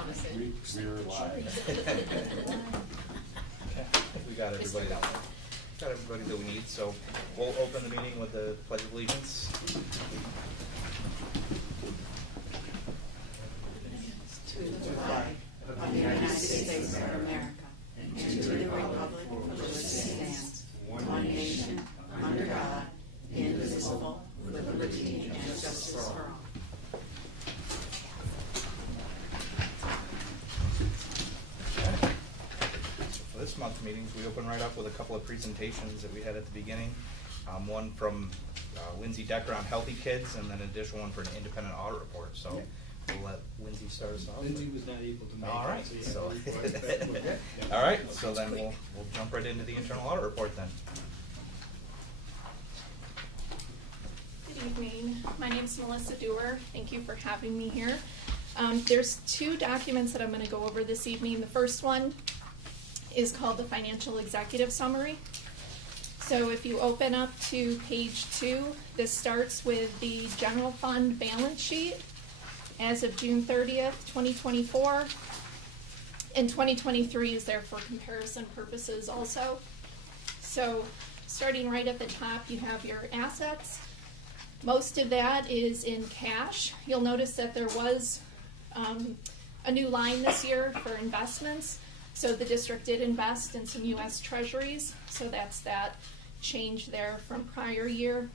promise it. We're live. We got everybody that we need, so we'll open the meeting with the Pledge of Allegiance. To the flag of the United States of America and to the republic for which it stands, one nation, under God, indivisible, with liberty and justice for all. For this month's meetings, we open right up with a couple of presentations that we had at the beginning. One from Lindsay Decker on Healthy Kids, and then an additional one for an independent audit report. So we'll let Lindsay start us off. Lindsay was not able to make All right, it. so Yeah. all right, so then we'll jump right into the internal audit report then. Good evening. My name is Melissa Dewar. Thank you for having me here. There's two documents that I'm going to go over this evening. The first one is called the Financial Executive Summary. So if you open up to page 2, this starts with the general fund balance sheet as of June 30th, 2024. And 2023 is there for comparison purposes also. So starting right at the top, you have your assets. Most of that is in cash. You'll notice that there was a new line this year for investments. So the district did invest in some U.S. Treasuries. So that's that change there from prior year.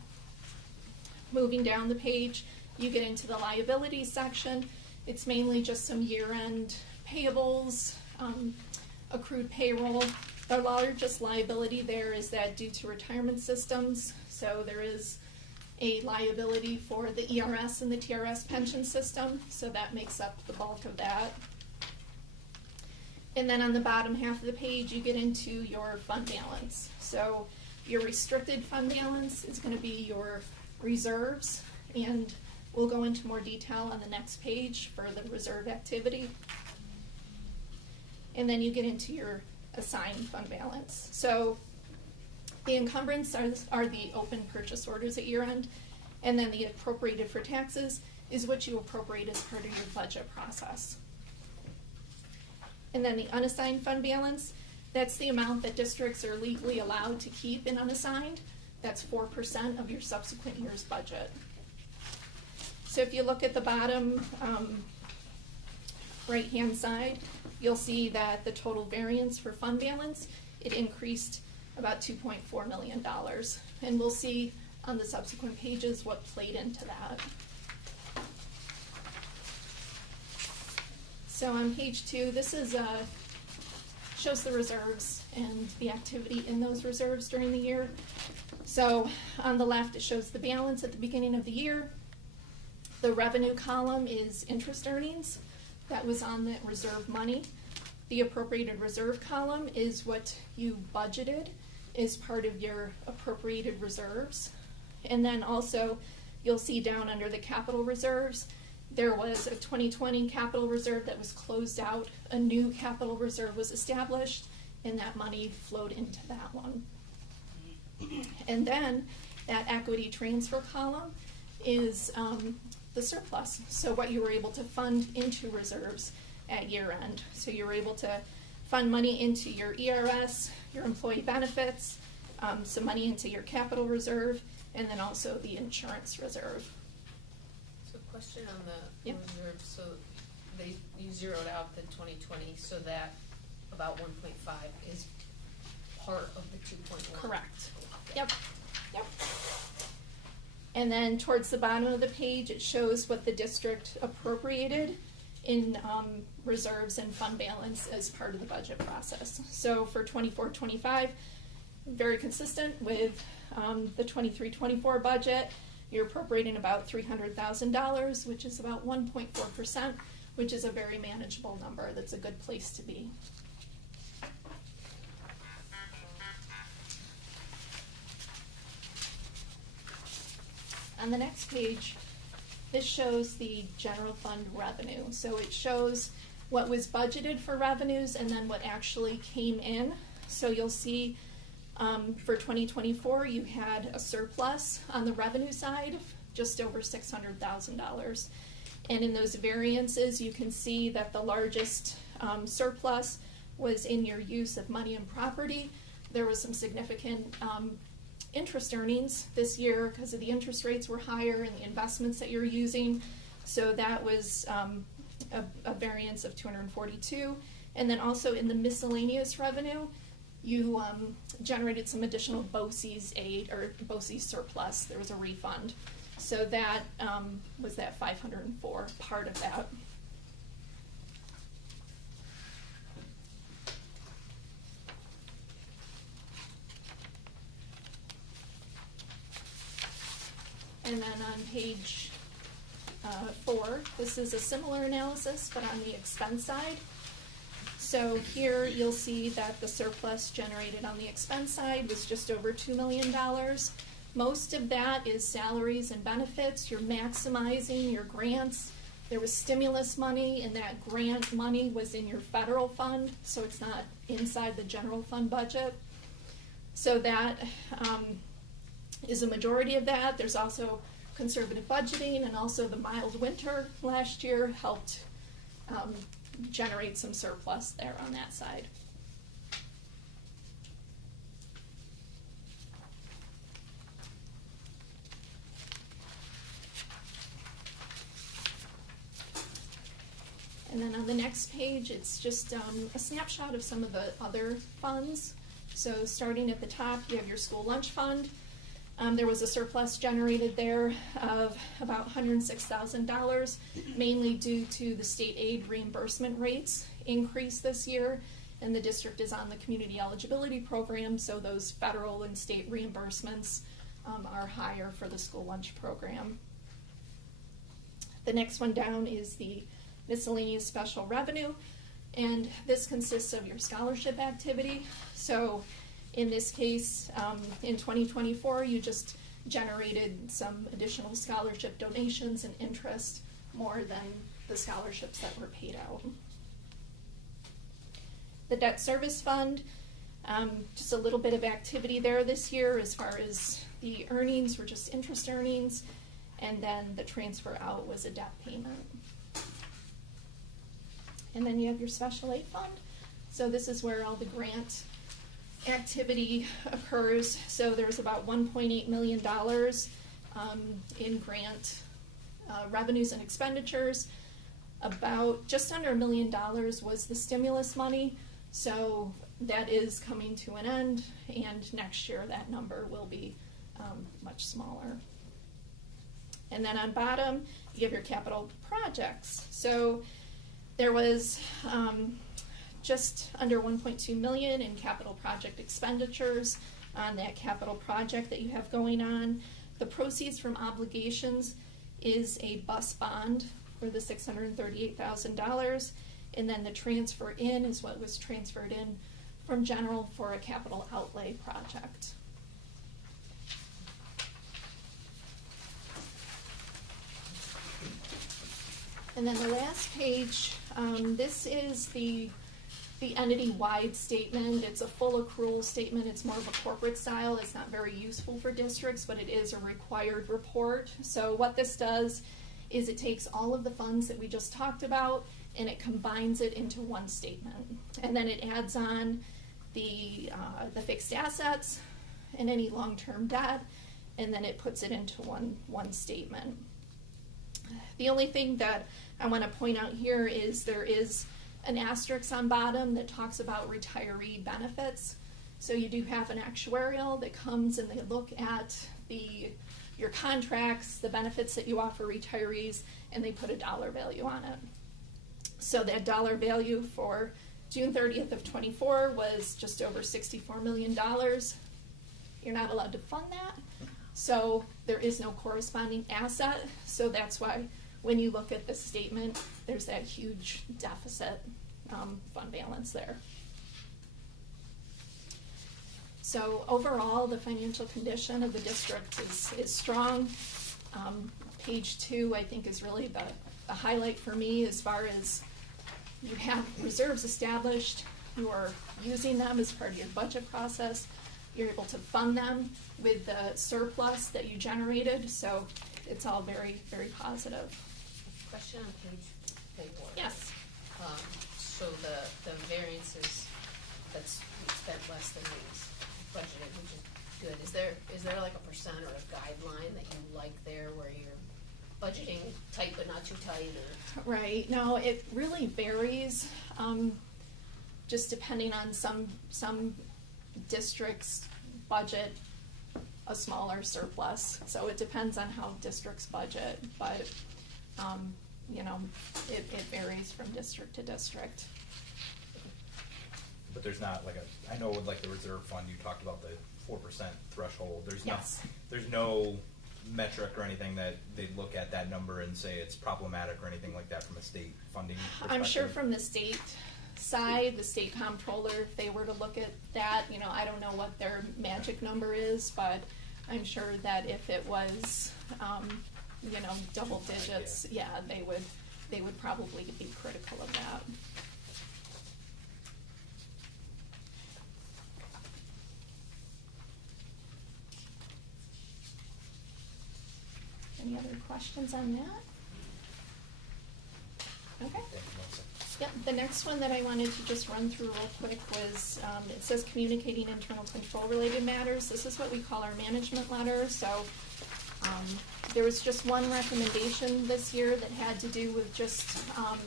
Moving down the page, you get into the liabilities section. It's mainly just some year-end payables, accrued payroll. The largest liability there is that due to retirement systems. So there is a liability for the ERS and the TRS pension system. So that makes up the bulk of that. And then on the bottom half of the page, you get into your fund balance. So your restricted fund balance is going to be your reserves, and we'll go into more detail on the next page for the reserve activity. And then you get into your assigned fund balance. So the encumbrance are the open purchase orders at year end, and then the appropriated for taxes is what you appropriate as part of your budget process. And then the unassigned fund balance, that's the amount that districts are legally allowed to keep in unassigned. That's 4% of your subsequent year's budget. So if you look at the bottom right-hand side, you'll see that the total variance for fund balance, it increased about $2.4 million. And we'll see on the subsequent pages what played into that. So on page 2, this is shows the reserves and the activity in those reserves during the year. So on the left, it shows the balance at the beginning of the year. The revenue column is interest earnings. That was on the reserve money. The appropriated reserve column is what you budgeted as part of your appropriated reserves. And then also, you'll see down under the capital reserves, there was a 2020 capital reserve that was closed out. A new capital reserve was established, and that money flowed into that one. And then that equity transfer column is the surplus. So what you were able to fund into reserves at year end. So you were able to fund money into your ERS, your employee benefits, some money into your capital reserve, and then also the insurance reserve. So question on the Yep. reserve, so you zeroed out the 2020, so that about 1.5 is part of the 2.1? Correct. Yep. And then towards the bottom of the page, it shows what the district appropriated in reserves and fund balance as part of the budget process. So for 24-25, very consistent with the 23-24 budget. You're appropriating about $300,000, which is about 1.4%, which is a very manageable number. That's a good place to be. On the next page, this shows the general fund revenue. So it shows what was budgeted for revenues and then what actually came in. So you'll see for 2024, you had a surplus on the revenue side of just over $600,000. And in those variances, you can see that the largest surplus was in your use of money and property. There was some significant interest earnings this year because of the interest rates were higher and the investments that you're using. So that was a variance of 242. And then also in the miscellaneous revenue, you generated some additional BOCES aid or BOCES surplus. There was a refund. So that was that 504 part of that. And then on page 4, this is a similar analysis, but on the expense side. So here you'll see that the surplus generated on the expense side was just over $2 million. Most of that is salaries and benefits. You're maximizing your grants. There was stimulus money, and that grant money was in your federal fund, so it's not inside the general fund budget. So that is a majority of that. There's also conservative budgeting, and also the mild winter last year helped generate some surplus there on that side. And then on the next page, it's just a snapshot of some of the other funds. So starting at the top, you have your school lunch fund. There was a surplus generated there of about $106,000, mainly due to the state aid reimbursement rates increase this year. And the district is on the community eligibility program, so those federal and state reimbursements are higher for the school lunch program. The next one down is the miscellaneous special revenue, and this consists of your scholarship activity. So in this case, in 2024, you just generated some additional scholarship donations and interest more than the scholarships that were paid out. The debt service fund, just a little bit of activity there this year as far as the earnings were just interest earnings, and then the transfer out was a debt payment. And then you have your special aid fund. So this is where all the grant activity occurs. So there's about $1.8 million in grant revenues and expenditures. About just under $1 million was the stimulus money. So that is coming to an end, and next year that number will be much smaller. And then on bottom, you have your capital projects. So there was just under $1.2 million in capital project expenditures on that capital project that you have going on. The proceeds from obligations is a bus bond for the $638,000, and then the transfer in is what was transferred in from general for a capital outlay project. And then the last page, this is the entity-wide statement. It's a full accrual statement. It's more of a corporate style. It's not very useful for districts, but it is a required report. So what this does is it takes all of the funds that we just talked about and it combines it into one statement. And then it adds on the fixed assets and any long-term debt, and then it puts it into one statement. The only thing that I want to point out here is there is an asterisk on bottom that talks about retiree benefits. So you do have an actuarial that comes and they look at your contracts, the benefits that you offer retirees, and they put a dollar value on it. So that dollar value for June 30th of 24 was just over $64 million. You're not allowed to fund that. So there is no corresponding asset. So that's why when you look at the statement, there's that huge deficit fund balance there. So overall, the financial condition of the district is strong. Page 2, I think, is really the highlight for me as far as you have reserves established, you are using them as part of your budget process, you're able to fund them with the surplus that you generated, so it's all very, very positive. Question on page 4. Yes. So the variances, that's, we spent less than we budgeted, which is good. Is there like a percent or a guideline that you like there where you're budgeting tight but not too tight, or? Right, no, it really varies, just depending on some districts budget a smaller surplus, so it depends on how districts budget, but, you know, it varies from district to district. But there's not like I know with like the reserve fund, you talked about the 4% threshold, Yes. There's no metric or anything that they look at that number and say it's problematic or anything like that from a state funding perspective? I'm sure from the state side, the state comptroller, if they were to look at that, you know, I don't know what their magic number is, but I'm sure that if it was, you know, double digits, yeah, they would probably be critical of that. Any other questions on that? Okay. Thank you, Melissa. Yep, the next one that I wanted to just run through real quick was, it says communicating internal control related matters. This is what we call our management letter, so, there was just one recommendation this year that had to do with just,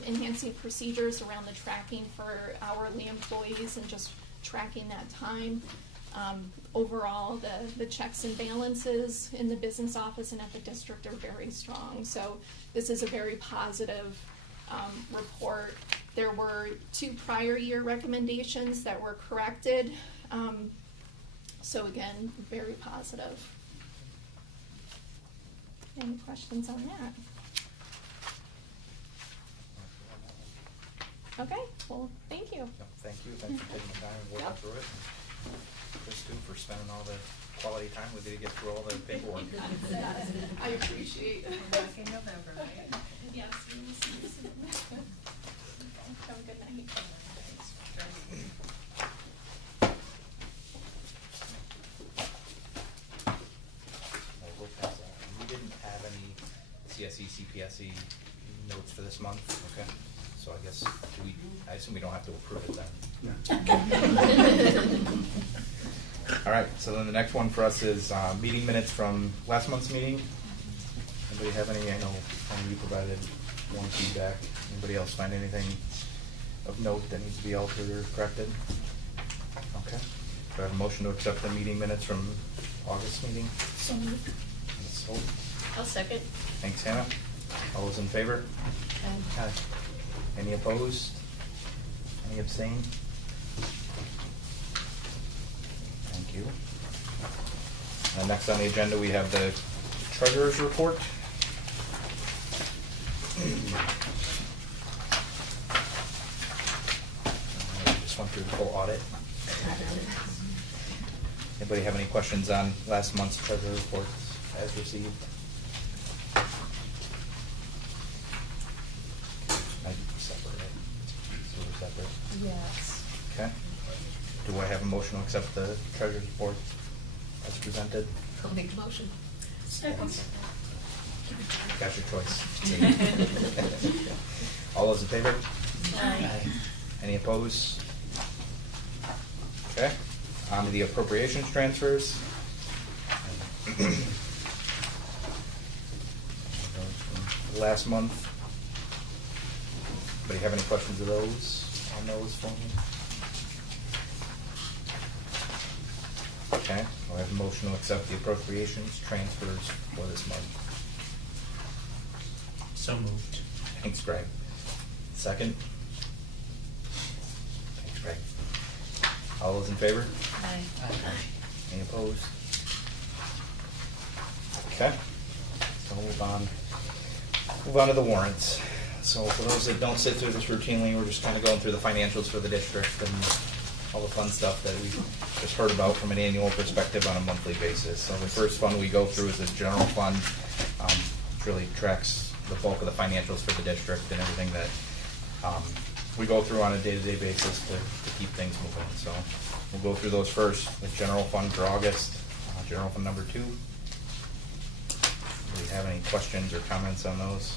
enhancing procedures around the tracking for hourly employees and just tracking that time. Overall, the checks and balances in the business office and at the district are very strong, so this is a very positive report. There were 2 prior year recommendations that were corrected, so again, very positive. Any questions on that? Okay, well, thank you. No, thank you, thanks for taking the time and working Yep. through it. Chris too for spending all the quality time with you to get through all the paperwork. I appreciate it. Back in November, right? Yes, we will see you soon. Have a good night. We'll pass that. We didn't have any CSE, CPSE notes for this month, okay? So I guess, I assume we don't have to approve it then. All right, so then the next one for us is meeting minutes from last month's meeting. Anybody have any? I know you provided one feedback. Anybody else find anything of note that needs to be altered or corrected? Okay. Do I have a motion to accept the meeting minutes from August meeting? So moved. Ms. Holt? I'll second. Thanks, Hannah. All those in favor? Aye. Any opposed? Any abstain? Thank you. Next on the agenda, we have the treasurer's report. Just went through the full audit. Anybody have any questions on last month's treasurer reports as received? Might be separate, right? So we're separate. Yes. Okay. Do I have a motion to accept the treasurer's report as presented? I'll make the motion. Second. Got your choice. All those in favor? Aye. Any opposed? Okay, on to the appropriations transfers. Last month. Anybody have any questions of those, on those for me? Okay, I have a motion to accept the appropriations transfers for this month. So moved. Thanks, Greg. Second? Thanks, Greg. All those in favor? Aye. Any opposed? Okay, so we'll move on to the warrants. So for those that don't sit through this routinely, we're just kind of going through the financials for the district and all the fun stuff that we just heard about from an annual perspective on a monthly basis. So the first fund we go through is the general fund, which really tracks the bulk of the financials for the district and everything that we go through on a day-to-day basis to keep things moving. So we'll go through those first. The general fund for August, general fund number 2. Do we have any questions or comments on those?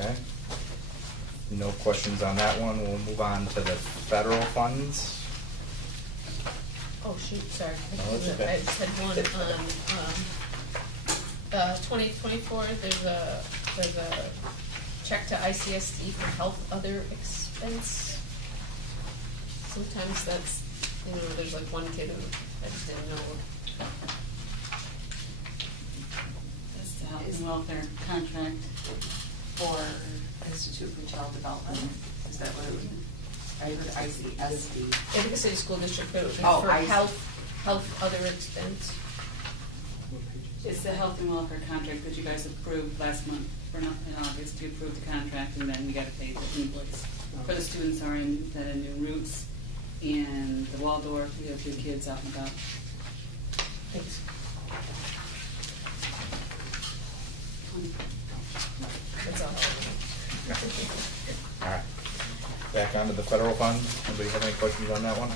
Okay. No questions on that one. We'll move on to the federal funds. Oh, shoot, sorry. No, that's okay. I just had one on, 2024, there's a check to ICSD for health other expense. Sometimes that's, there's like one kid who I just didn't know. That's the health and welfare contract for Institute for Child Development. Is that what it would be? I heard ICSD. Ithaca City School District, but it would be Oh, for I see. health other expense. It's the health and welfare contract that you guys approved last month, or not, in August, you approved the contract, and then you gotta pay the invoice. For the students that are in New Roots and the Waldorf, we have 2 kids out and about. Thanks. That's all. All right. Back onto the federal fund. Anybody have any questions on that one?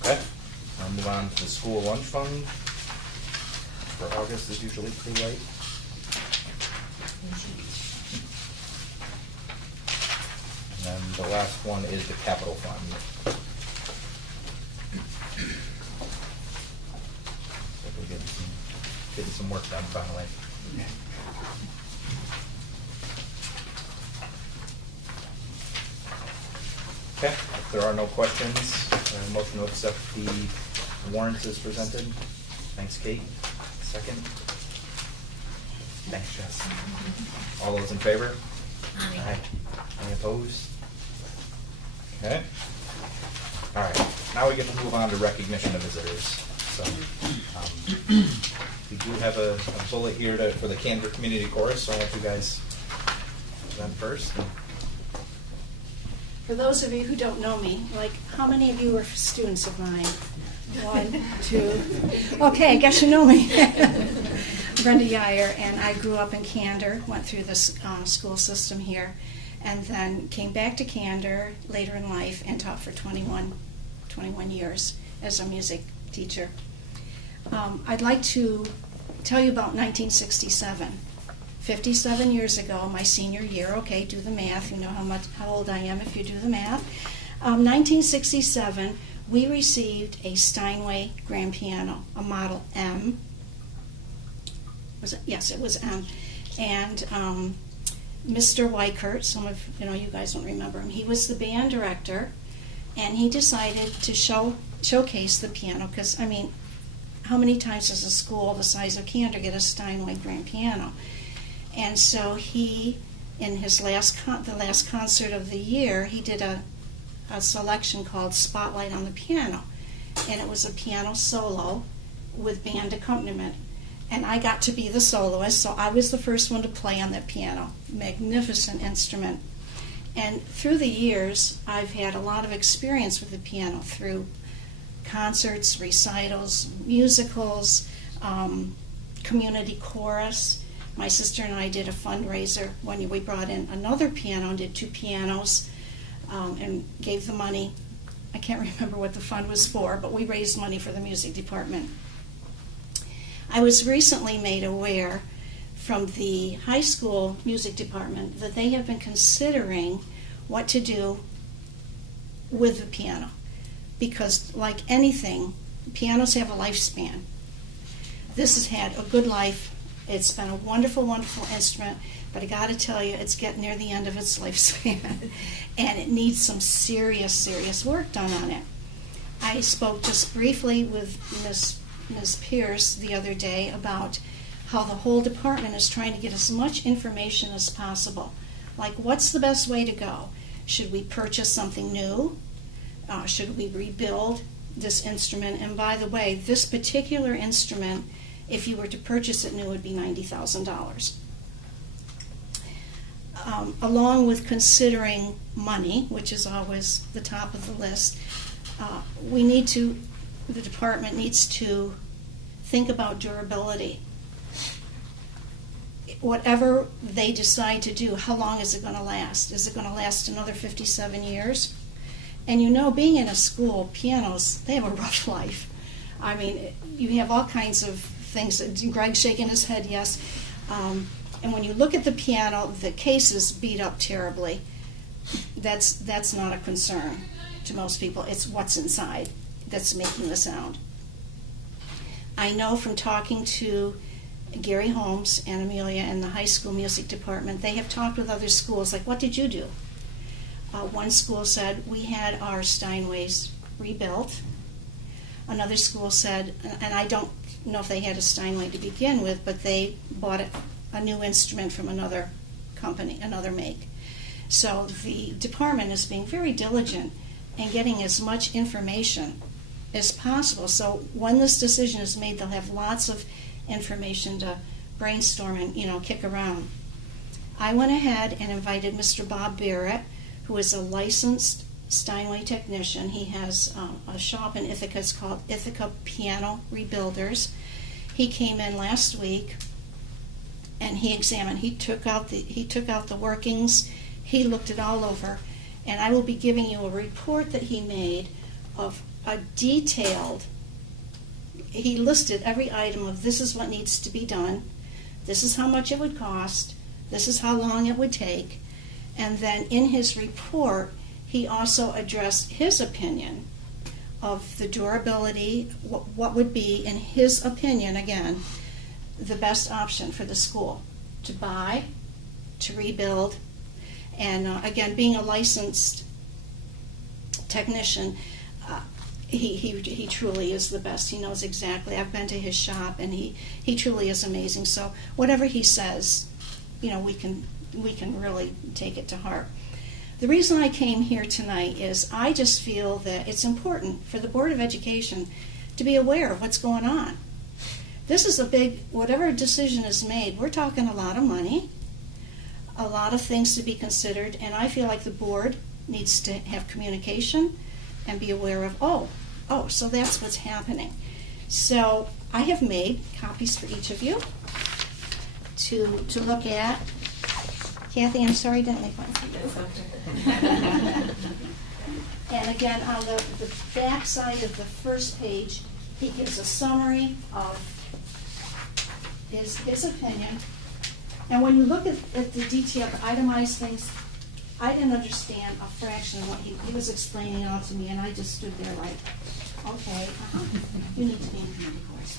Okay. I'll move on to the school lunch fund. For August is usually pretty light. And then the last one is the capital fund. So we're getting some work done finally. Okay, if there are no questions, motion to accept the warrants as presented. Thanks, Kate. Second. Thanks, Jess. All those in favor? Aye. Any opposed? Okay. All right, now we get to move on to recognition of visitors. So, we do have a bullet here for the Candor Community Chorus, so I'll let you guys present first. For those of you who don't know me, like, how many of you were students of mine? 1, 2. Okay, I guess you know me. Brenda Yeyer, and I grew up in Candor, went through the school system here, and then came back to Candor later in life and taught for 21 years as a music teacher. I'd like to tell you about 1967. 57 years ago, my senior year, okay, do the math, you know how old I am if you do the math. 1967, we received a Steinway grand piano, a Model M. Was it? Yes, it was M. And Mr. Weichert, some of you guys don't remember him, he was the band director, and he decided to showcase the piano, because, I mean, how many times does a school the size of Candor get a Steinway grand piano? And so he, in his the last concert of the year, he did a selection called Spotlight on the Piano. And it was a piano solo with band accompaniment. And I got to be the soloist, so I was the first one to play on that piano. Magnificent instrument. And through the years, I've had a lot of experience with the piano through concerts, recitals, musicals, community chorus. My sister and I did a fundraiser when we brought in another piano and did 2 pianos and gave the money. I can't remember what the fund was for, but we raised money for the music department. I was recently made aware from the high school music department that they have been considering what to do with the piano. Because like anything, pianos have a lifespan. This has had a good life. It's been a wonderful, wonderful instrument, but I got to tell you, it's getting near the end of its lifespan, and it needs some serious, serious work done on it. I spoke just briefly with Ms. Pierce the other day about how the whole department is trying to get as much information as possible. Like, what's the best way to go? Should we purchase something new? Should we rebuild this instrument? And by the way, this particular instrument, if you were to purchase it new, would be $90,000. Along with considering money, which is always the top of the list, the department needs to think about durability. Whatever they decide to do, how long is it going to last? Is it going to last another 57 years? And being in a school, pianos, they have a rough life. I mean, you have all kinds of things. Greg's shaking his head, yes. And when you look at the piano, the case is beat up terribly. That's not a concern to most people. It's what's inside that's making the sound. I know from talking to Gary Holmes and Amelia in the high school music department, they have talked with other schools, like, what did you do? One school said, we had our Steinways rebuilt. Another school said, and I don't know if they had a Steinway to begin with, but they bought a new instrument from another company, another make. So the department is being very diligent in getting as much information as possible. So when this decision is made, they'll have lots of information to brainstorm and, kick around. I went ahead and invited Mr. Bob Barrett, who is a licensed Steinway technician. He has a shop in Ithaca. It's called Ithaca Piano Rebuilders. He came in last week and he examined. He took out the workings. He looked it all over, and I will be giving you a report that he made of a detailed. He listed every item of this is what needs to be done, this is how much it would cost, this is how long it would take, and then in his report he also addressed his opinion of the durability, what would be, in his opinion, again, the best option for the school to buy, to rebuild. And again, being a licensed technician, he truly is the best. He knows exactly. I've been to his shop, and he truly is amazing. So whatever he says, we can really take it to heart. The reason I came here tonight is I just feel that it's important for the Board of Education to be aware of what's going on. This is a big, whatever decision is made, we're talking a lot of money, a lot of things to be considered, and I feel like the board needs to have communication and be aware of, oh, so that's what's happening. So I have made copies for each of you to look at. Kathy, I'm sorry, didn't make one for you. And again, on the back side of the first page, he gives a summary of his opinion. And when you look at the detailed, itemized things, I didn't understand a fraction of what he was explaining it all to me, and I just stood there like, okay, you need to be in community course.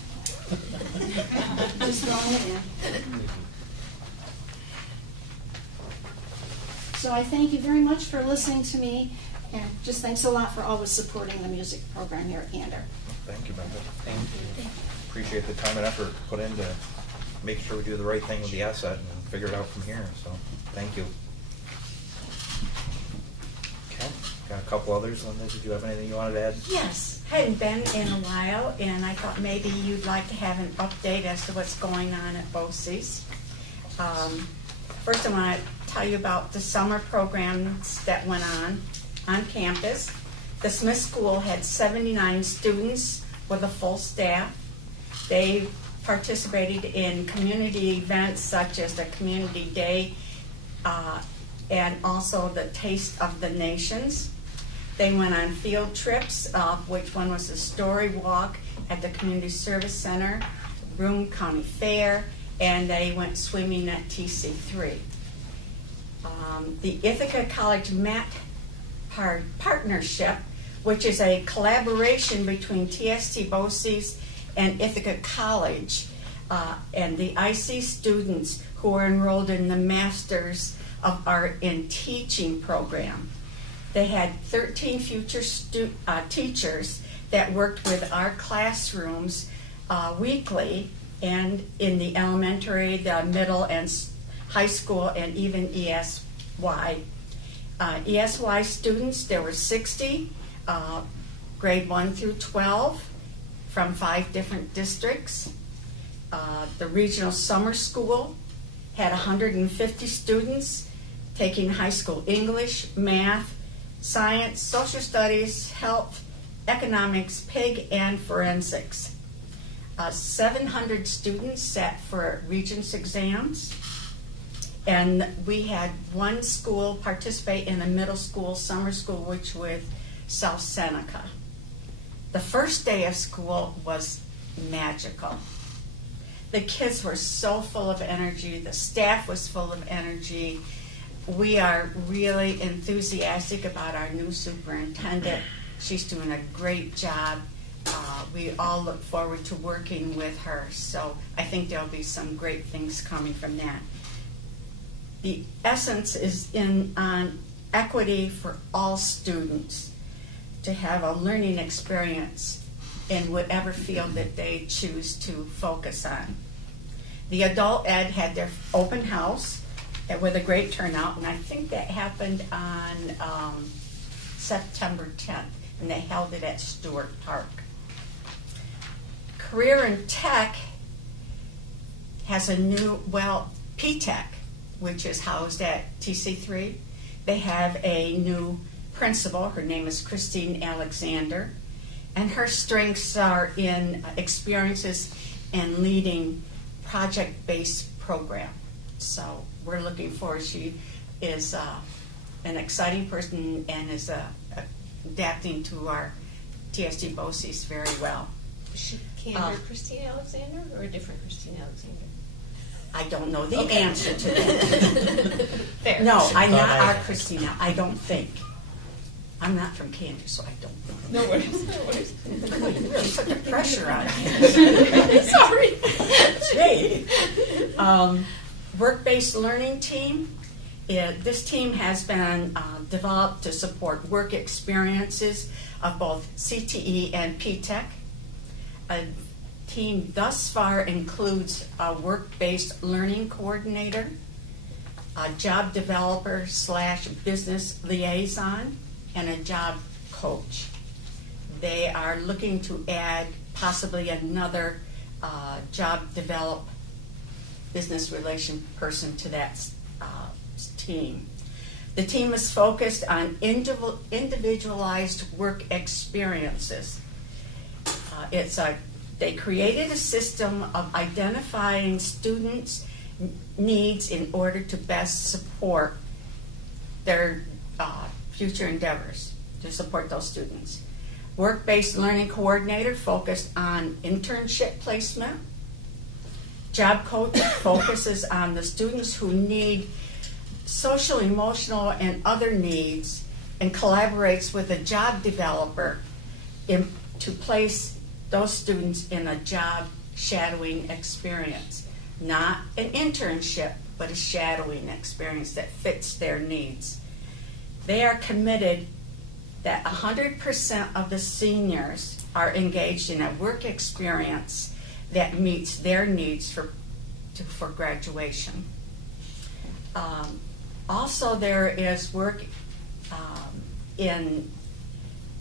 Just throwing it in. So I thank you very much for listening to me, and just thanks a lot for always supporting the music program here at Candor. Thank you, Brenda. Thank you. Appreciate the time and effort put in to make sure we do the right thing with the asset and figure it out from here, so thank you. Okay, got a couple others. Linda, did you have anything you wanted to add? Yes, hadn't been in a while, and I thought maybe you'd like to have an update as to what's going on at BOCES. First, I want to tell you about the summer programs that went on campus. The Smith School had 79 students with a full staff. They participated in community events such as the Community Day and also the Taste of the Nations. They went on field trips, which one was a story walk at the Community Service Center, Broome County Fair, and they went swimming at TC3. The Ithaca College Mat Partnership, which is a collaboration between TST BOCES and Ithaca College and the IC students who are enrolled in the Masters of Art in Teaching program. They had 13 future teachers that worked with our classrooms weekly, and in the elementary, the middle, and high school, and even ESY. ESY students, there were 60, grade 1 through 12, from 5 different districts. The regional summer school had 150 students taking high school English, math, science, social studies, health, economics, PIG, and forensics. 700 students sat for Regents exams, and we had one school participate in a middle school summer school, which was South Seneca. The first day of school was magical. The kids were so full of energy. The staff was full of energy. We are really enthusiastic about our new superintendent. She's doing a great job. We all look forward to working with her. So I think there'll be some great things coming from that. The essence is on equity for all students to have a learning experience in whatever field that they choose to focus on. The adult ed had their open house with a great turnout, and I think that happened on September 10th, and they held it at Stewart Park. Career and Tech has a new, P-Tech, which is housed at TC3. They have a new principal. Her name is Christine Alexander, and her strengths are in experiences and leading project-based program. So we're looking forward. She is an exciting person and is adapting to our TSD BOCES very well. Candor Christine Alexander or a different Christine Alexander? I don't know the Okay. answer to that. Fair. No, I'm not Thought I our asked. Christina. I don't think. I'm not from Candor, so I don't know. No worries, no worries. You really put the pressure on me. Sorry. Gee. Work-based learning team. This team has been developed to support work experiences of both CTE and P-Tech. A team thus far includes a work-based learning coordinator, a job developer / business liaison, and a job coach. They are looking to add possibly another job develop business relation person to that team. The team is focused on individualized work experiences. They created a system of identifying students' needs in order to best support their future endeavors, to support those students. Work-based learning coordinator focused on internship placement. Job coach focuses on the students who need social, emotional, and other needs, and collaborates with a job developer to place those students in a job shadowing experience. Not an internship, but a shadowing experience that fits their needs. They are committed that 100% of the seniors are engaged in a work experience that meets their needs for graduation. Also, there is work in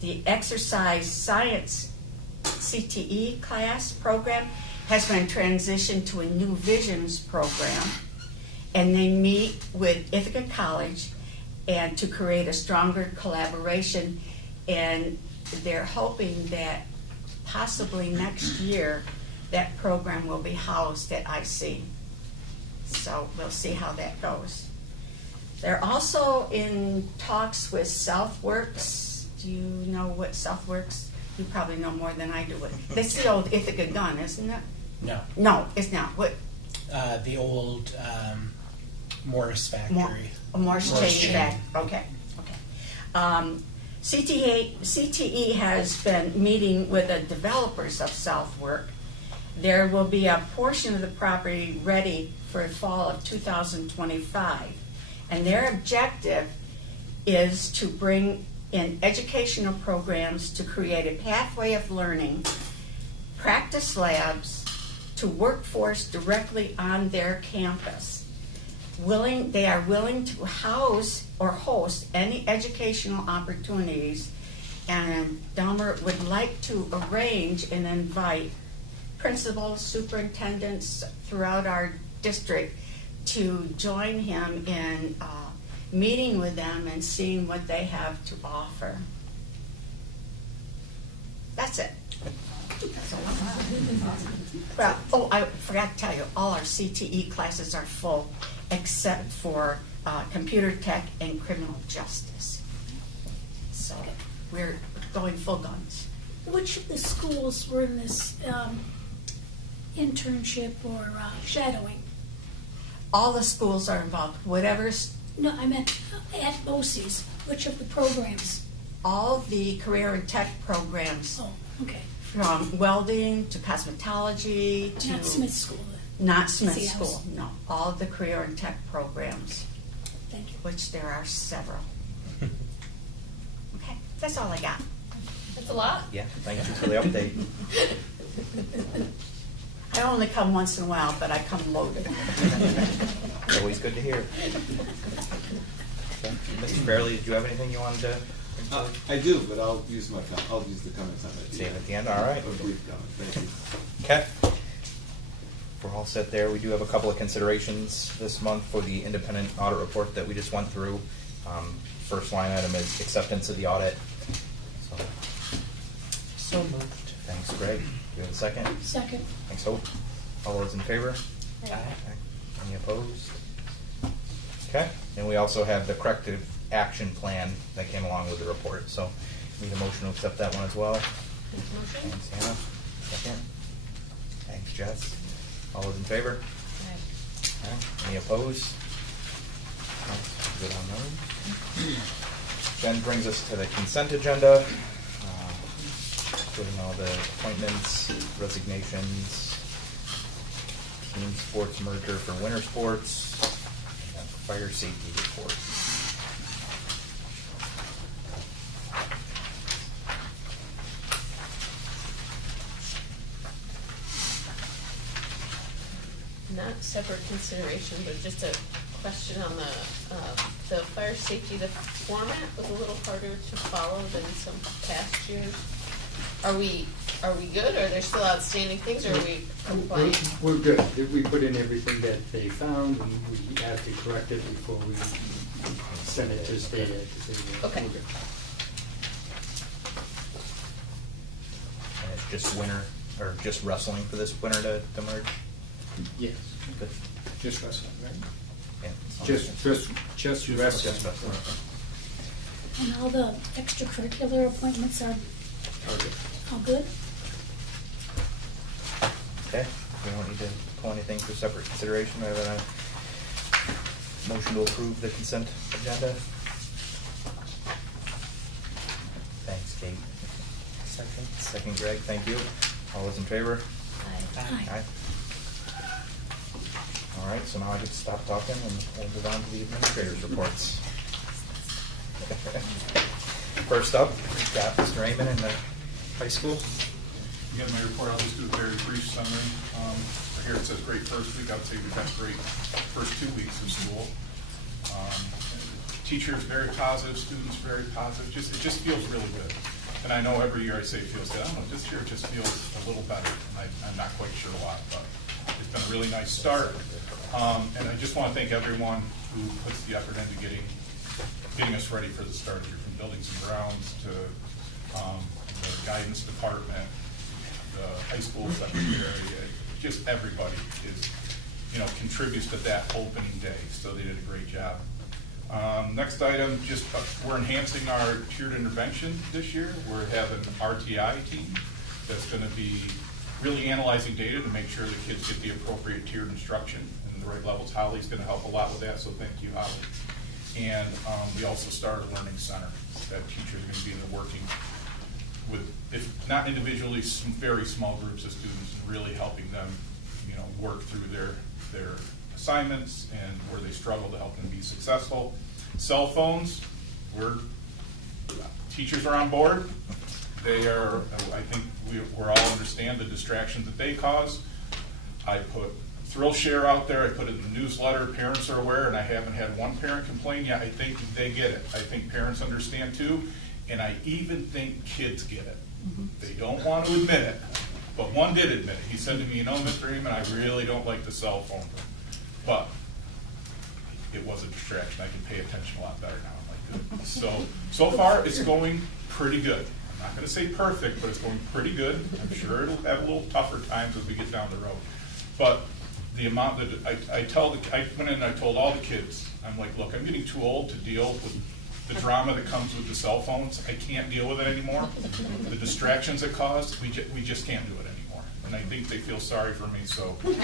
the exercise science CTE class program has been transitioned to a new visions program, and they meet with Ithaca College and to create a stronger collaboration, and they're hoping that possibly next year that program will be housed at IC. So we'll see how that goes. They're also in talks with Southworks. Do you know what Southworks? You probably know more than I do. That's the old Ithaca gun, isn't it? No, No, it's not. What? the old Morris factory. Morris Morris Chain Chain. Back. Okay. CTE has been meeting with the developers of Southwork. There will be a portion of the property ready for the fall of 2025. And their objective is to bring in educational programs to create a pathway of learning, practice labs, to workforce directly on their campus. They are willing to house or host any educational opportunities, and Delmer would like to arrange and invite principals, superintendents throughout our district to join him in meeting with them and seeing what they have to offer. That's it. That's all. Well, I forgot to tell you, all our CTE classes are full except for computer tech and criminal justice. So we're going full guns. Which of the schools were in this internship or shadowing? All the schools are involved, whatever's, No, I meant at BOCES, which of the programs? all the career and tech programs, Oh, okay, from welding to cosmetology to. not Smith School, Not Smith CLs. School, no. All of the career and tech programs, thank you. which there are several. Okay, that's all I got. That's a lot. Yeah, thank you for the update. I only come once in a while, but I come loaded. Always good to hear. Okay. Mr. Fairley, did you have anything you wanted to bring forward? I do, but I'll use the comments on it. Save at the end, all right. A brief comment, thank you. Okay. We're all set there. We do have a couple of considerations this month for the independent audit report that we just went through. First line item is acceptance of the audit. So moved. Thanks, Greg. Do you have a second? Second, Thanks, Hope. All those in favor? Aye. Any opposed? Okay, and we also have the corrective action plan that came along with the report, so need a motion to accept that one as well. Motion? Thanks, Hannah. Second. Thanks, Jess. All those in favor? Aye. Okay. Any opposed? That's good on those. Then brings us to the consent agenda, including all the appointments, resignations, team sports merger for winter sports, and fire safety report. Not separate consideration, but just a question on the fire safety, the format was a little harder to follow than some past years. Are we good, or are there still outstanding things, or are we compliant? We're good. We put in everything that they found, and we have to correct it before we send it to state ed to say we're Okay. good. And it's just winter, or just wrestling for this winter to merge? Yes, Good. just wrestling, right? Yeah. Just wrestling. Just wrestling. and all the extracurricular appointments are Okay. all good? Okay, we don't need to pull anything for separate consideration, we have a motion to approve the consent agenda. Thanks, Kate. Second. Second, Greg, thank you. All those in favor? Aye. All right, so now I get to stop talking and we'll move on to the administrators' reports. First up, we've got Mr. Raymond in the high school. You have my report, I'll just do a very brief summary. Here it says great first week, I would say we've had great first 2 weeks of school. Teachers very positive, students very positive, it just feels really good. And I know every year I say it feels good, I don't know, this year it just feels a little better, and I'm not quite sure why, but it's been a really nice start. And I just want to thank everyone who puts the effort into getting us ready for the start here, from buildings and grounds to the guidance department, the high school secretary, just everybody contributes to that opening day, so they did a great job. Next item, we're enhancing our tiered intervention this year. We're having an RTI team that's going to be really analyzing data to make sure the kids get the appropriate tiered instruction and the right levels. Holly's going to help a lot with that, so thank you, Holly. And we also started a learning center that teachers are going to be in there working with, if not individually, some very small groups of students, and really helping them, work through their assignments and where they struggle to help them be successful. Cell phones, teachers are on board. They are, I think we're all understand the distractions that they cause. I put Thrill Share out there, I put it in the newsletter, parents are aware, and I haven't had one parent complain yet. I think they get it. I think parents understand too, and I even think kids get it. They don't want to admit it, but one did admit it. He said to me, Mr. Eamon, I really don't like the cell phone, but it was a distraction. I can pay attention a lot better now. I'm like, good. So far it's going pretty good. I'm not going to say perfect, but it's going pretty good. I'm sure it'll have a little tougher times as we get down the road. But the amount that I went in and I told all the kids, I'm like, look, I'm getting too old to deal with the drama that comes with the cell phones. I can't deal with it anymore. The distractions it caused, we just can't do it anymore. and I think they feel sorry for me, so. Play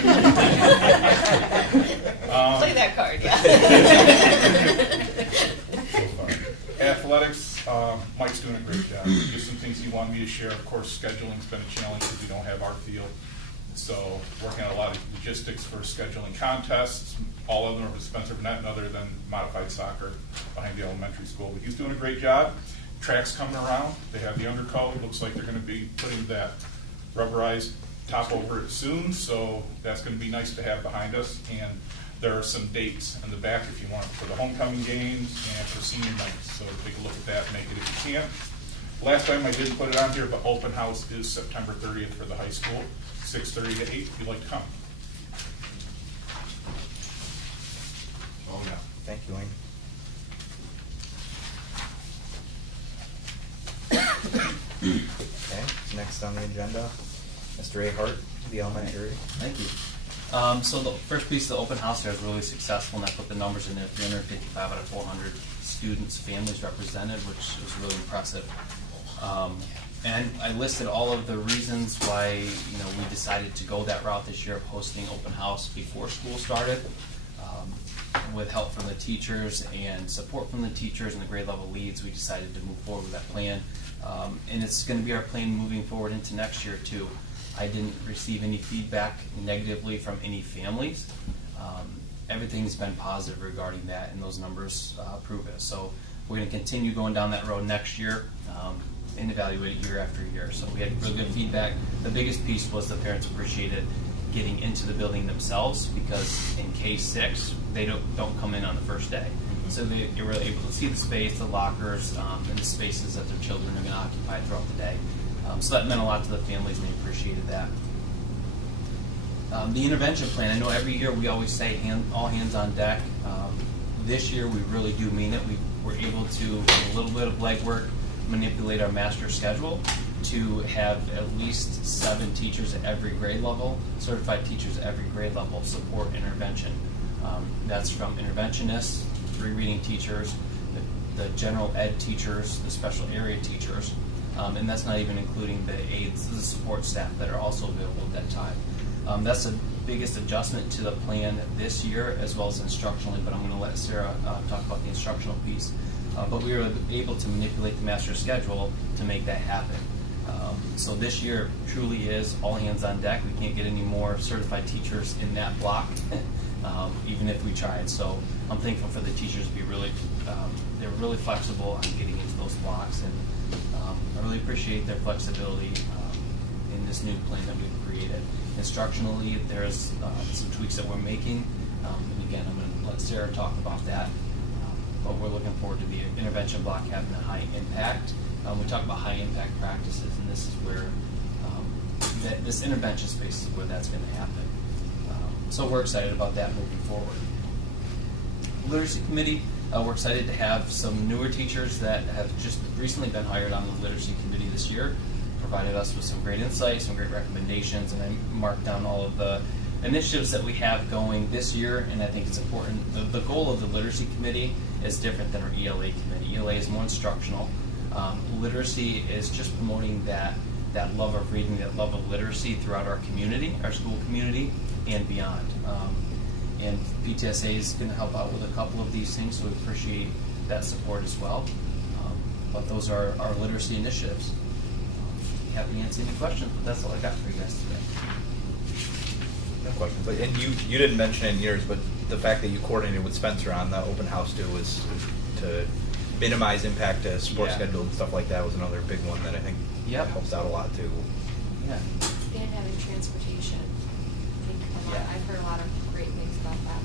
that card, yeah. So far. Athletics, Mike's doing a great job. Just some things he wanted me to share. Of course, scheduling's been a challenge because we don't have our field. So working on a lot of logistics for scheduling contests. All of them are Spencer Burnett, other than modified soccer behind the elementary school. But he's doing a great job. Track's coming around. They have the undercoat. Looks like they're going to be putting that rubberized top over it soon. So that's going to be nice to have behind us. And there are some dates in the back if you want for the homecoming games and for senior nights. So take a look at that, make it if you can. Last time I didn't put it on here, but open house is September 30th for the high school, 6:30 to 8 if you'd like to come. Oh, yeah. Thank you, Wayne. Okay, next on the agenda, Mr. A. Hart, the elementary. Thank you. So the first piece of the open house there was really successful, and I put the numbers in there, 355 out of 400 students, families represented, which was really impressive. And I listed all of the reasons why we decided to go that route this year of hosting open house before school started. With help from the teachers and support from the teachers and the grade level leads, we decided to move forward with that plan. And it's going to be our plan moving forward into next year too. I didn't receive any feedback negatively from any families. Everything's been positive regarding that, and those numbers prove it. So we're going to continue going down that road next year and evaluate year after year. So we had really good feedback. The biggest piece was the parents appreciated getting into the building themselves, because in K-6 they don't come in on the first day. So they were able to see the space, the lockers, and the spaces that their children are going to occupy throughout the day. So that meant a lot to the families, and they appreciated that. The intervention plan, I know every year we always say all hands on deck. This year we really do mean it. We were able to, with a little bit of legwork, manipulate our master schedule to have at least 7 teachers at every grade level, certified teachers at every grade level, support intervention. That's from interventionists, 3 reading teachers, the general ed teachers, the special area teachers, and that's not even including the aides, the support staff that are also available at that time. That's the biggest adjustment to the plan this year, as well as instructionally, but I'm going to let Sarah talk about the instructional piece. But we were able to manipulate the master schedule to make that happen. So this year truly is all hands on deck. We can't get any more certified teachers in that block, even if we tried. So I'm thankful for the teachers to be they're really flexible on getting into those blocks, and I really appreciate their flexibility in this new plan that we've created. Instructionally, there's some tweaks that we're making, and again, I'm going to let Sarah talk about that. But we're looking forward to the intervention block having a high impact. We talk about high impact practices, and this is where this intervention space is where that's going to happen. So we're excited about that moving forward. Literacy committee, we're excited to have some newer teachers that have just recently been hired on the literacy committee this year, provided us with some great insights, some great recommendations, and I marked down all of the initiatives that we have going this year, and I think it's important. The goal of the literacy committee is different than our ELA committee. ELA is more instructional. Literacy is just promoting that love of reading, that love of literacy throughout our community, our school community, and beyond. And PTSA is going to help out with a couple of these things, so we appreciate that support as well. But those are our literacy initiatives. Happy to answer any questions, but that's all I got for you guys today. No questions. But, and you didn't mention in yours, but the fact that you coordinated with Spencer on the open house too was to minimize impact to sports schedule and stuff like that was another big one that I think helps out a lot too. Yeah. And having transportation. I've heard a lot of great things about that.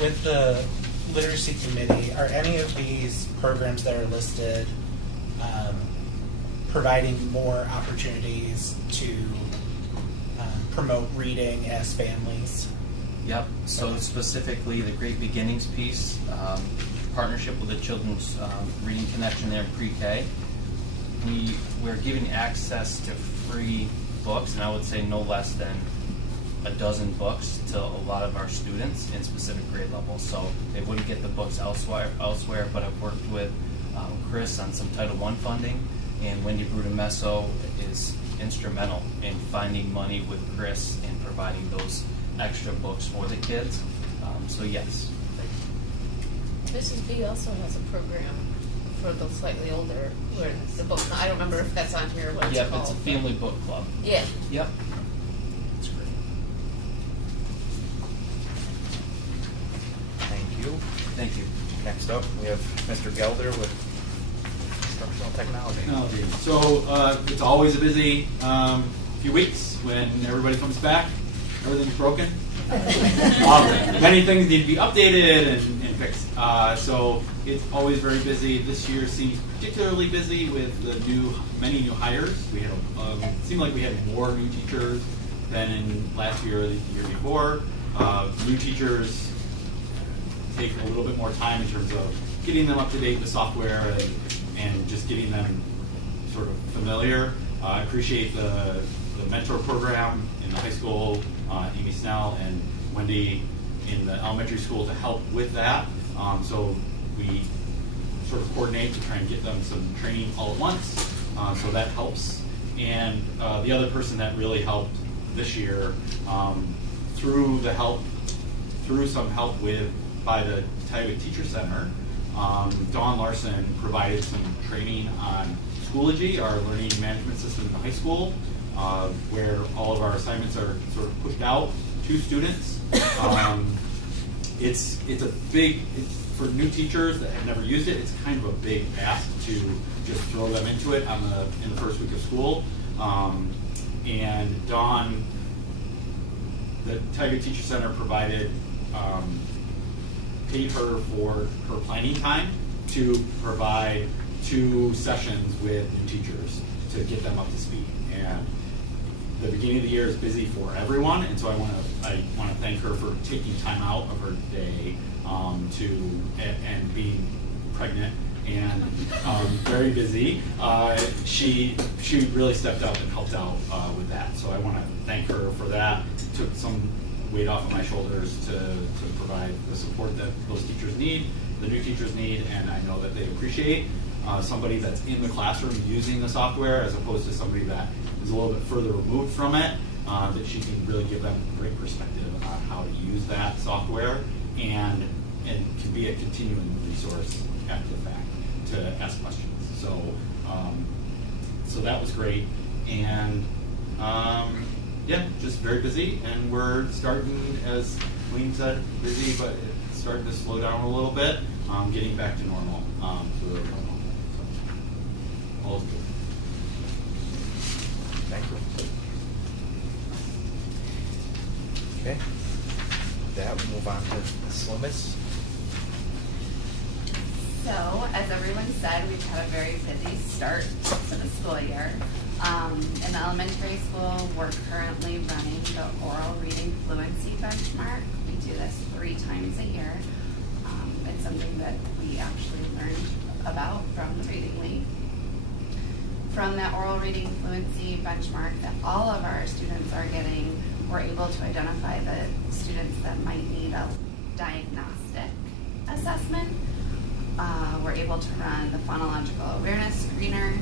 With the literacy committee, are any of these programs that are listed providing more opportunities to promote reading as families? Yep. So specifically the Great Beginnings piece, partnership with the Children's Reading Connection there in pre-K. We're giving access to free books, and I would say no less than a dozen books to a lot of our students in specific grade levels. So they wouldn't get the books elsewhere, but I've worked with Chris on some Title I funding and Wendy Brudemesso is instrumental in finding money with Chris and providing those extra books for the kids. So yes. Mrs. B also has a program for the slightly older, where the book, I don't remember if that's on here, what it's Yep, called. it's a family book club. Yeah. Yep. That's great. Thank you. Thank you. Next up, we have Mr. Gelder with Instructional Technology. Technology. So it's always a busy few weeks when everybody comes back. Everything's broken. Many things need to be updated and fixed. So it's always very busy. This year seems particularly busy with the many new hires. We had it seemed like we had more new teachers than in last year or the year before. New teachers take a little bit more time in terms of getting them up to date with software and just getting them sort of familiar. I appreciate the mentor program in the high school, Amy Snell and Wendy in the elementary school to help with that. So we sort of coordinate to try and get them some training all at once. So that helps. And the other person that really helped this year through some help by the Tioga Teacher Center, Dawn Larson provided some training on Schoology, our learning management system in the high school, where all of our assignments are sort of pushed out to students. It's for new teachers that have never used it, it's kind of a big ask to just throw them into it in the first week of school. And Dawn, the Tioga Teacher Center paid her for her planning time to provide 2 sessions with new teachers to get them up to speed. And the beginning of the year is busy for everyone, and so I want to thank her for taking time out of her day and being pregnant and very busy. She really stepped up and helped out with that. So I want to thank her for that. Took some weight off of my shoulders to provide the support that those teachers need, the new teachers need, and I know that they appreciate somebody that's in the classroom using the software as opposed to somebody that is a little bit further removed from it, that she can really give them great perspective on how to use that software and can be a continuing resource after the fact to ask questions. So that was great. And yeah, just very busy, and we're starting, as Wayne said, busy, but it's starting to slow down a little bit, getting back to normal. So we're normal. So all is good. Thank you. Okay. With that, we move on to Ms. Loomis. So, as everyone said, we've had a very busy start to the school year. In the elementary school, we're currently running the oral reading fluency benchmark. We do this 3 times a year. It's something that we actually learned about from the Reading League. From that oral reading fluency benchmark that all of our students are getting, we're able to identify the students that might need a diagnostic assessment. We're able to run the phonological awareness screener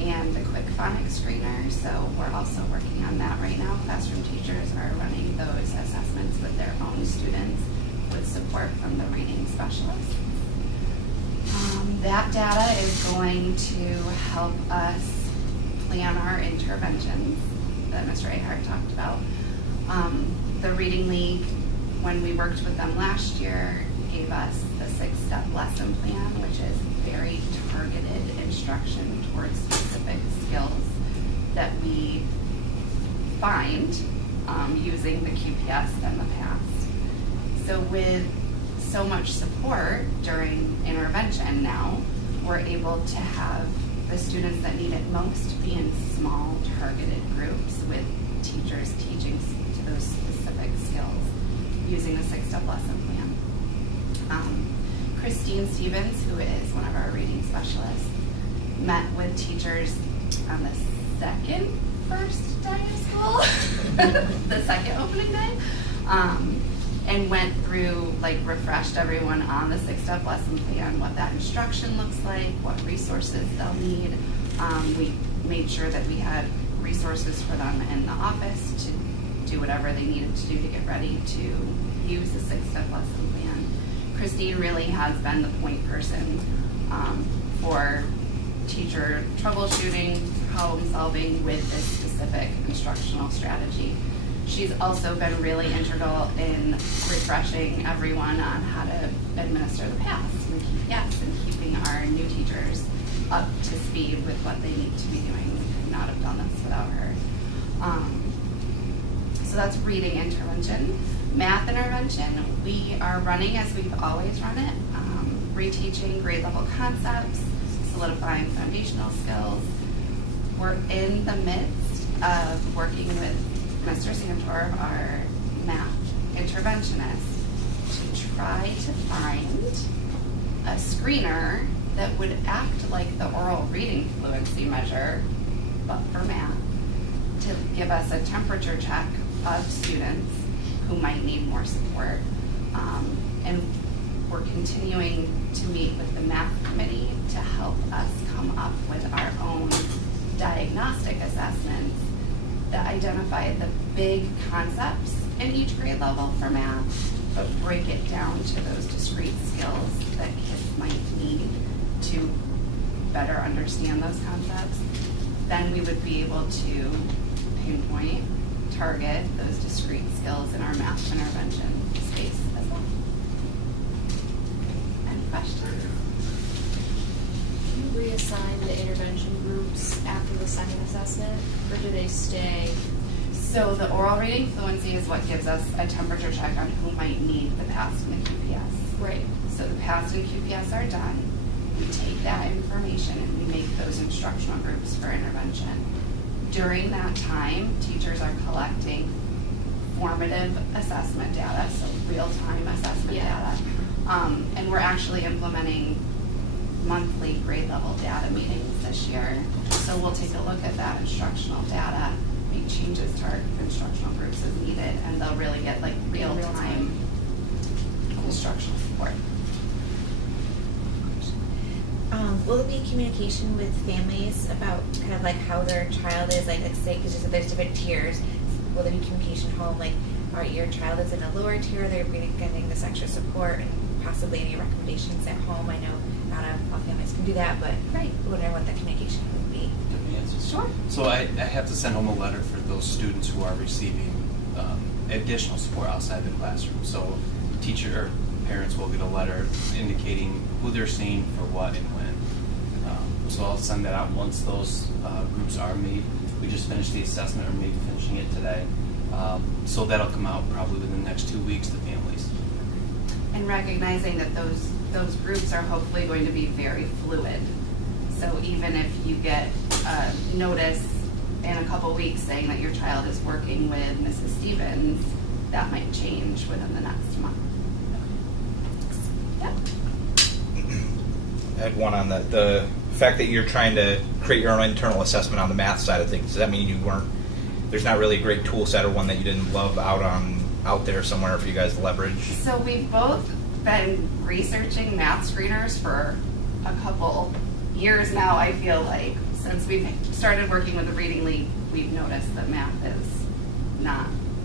and the quick phonics screener. So we're also working on that right now. Classroom teachers are running those assessments with their own students with support from the reading specialist. That data is going to help us plan our interventions that Mr. Ahart talked about. The Reading League, when we worked with them last year, gave us the 6-step lesson plan, which is very targeted instruction towards specific skills that we find using the QPS in the past. So with so much support during intervention now, we're able to have the students that need it most be in small targeted groups with teachers teaching to those specific skills using the 6-step lesson plan. Christine Stevens, who is one of our reading specialists, met with teachers on the first day of school, the second opening day, and went through, refreshed everyone on the 6-step lesson plan, what that instruction looks like, what resources they'll need, We made sure that we had resources for them in the office to do whatever they needed to do to get ready to use the 6-step lesson plan. Christine really has been the point person for teacher troubleshooting, problem solving with this specific instructional strategy. She's also been really integral in refreshing everyone on how to administer the PAS and KPS and keeping our new teachers up to speed with what they need to be doing. We could not have done this without her. So that's reading intervention. Math intervention, we are running as we've always run it, reteaching grade level concepts, solidifying foundational skills. We're in the midst of working with Mr. Candor, our math interventionist, to try to find a screener that would act like the oral reading fluency measure, but for math, to give us a temperature check of students who might need more support. And we're continuing to meet with the math committee to help us come up with our own diagnostic assessments that identify the big concepts in each grade level for math, but break it down to those discrete skills that kids might need to better understand those concepts. Then we would be able to pinpoint, target those discrete skills in our math intervention space as well. Any questions? Do you reassign the intervention groups after the second assessment, or do they stay? So the oral reading fluency is what gives us a temperature check on who might need the PAS and the QPS. Right. So the PAS and QPS are done. We take that information and we make those instructional groups for intervention. During that time, teachers are collecting formative assessment data, so real-time assessment data. And we're actually implementing monthly grade level data meetings this year. So we'll take a look at that instructional data, make changes to our instructional groups as needed, and they'll really get like real-time instructional support. Will there be communication with families about kind of like how their child is, like say, because you said there's different tiers, will there be communication home, like your child is in a lower tier, they're getting this extra support, and possibly any recommendations at home? I know not all families can do that, but I wonder what the communication would be. Sure. So I have to send home a letter for those students who are receiving additional support outside the classroom. So teacher or parents will get a letter indicating who they're seeing for what and when. So I'll send that out once those groups are made. We just finished the assessment, or maybe finishing it today. So that'll come out probably within the next 2 weeks to families. And recognizing that those groups are hopefully going to be very fluid. So even if you get a notice in a couple weeks saying that your child is working with Mrs. Stevens, that might change within the next month. Yep. I had one on the fact that you're trying to create your own internal assessment on the math side of things. Does that mean there's not really a great tool set or one that you didn't love out there somewhere for you guys to leverage? So we've both been researching math screeners for a couple years now. I feel like since we've started working with the Reading League, we've noticed that math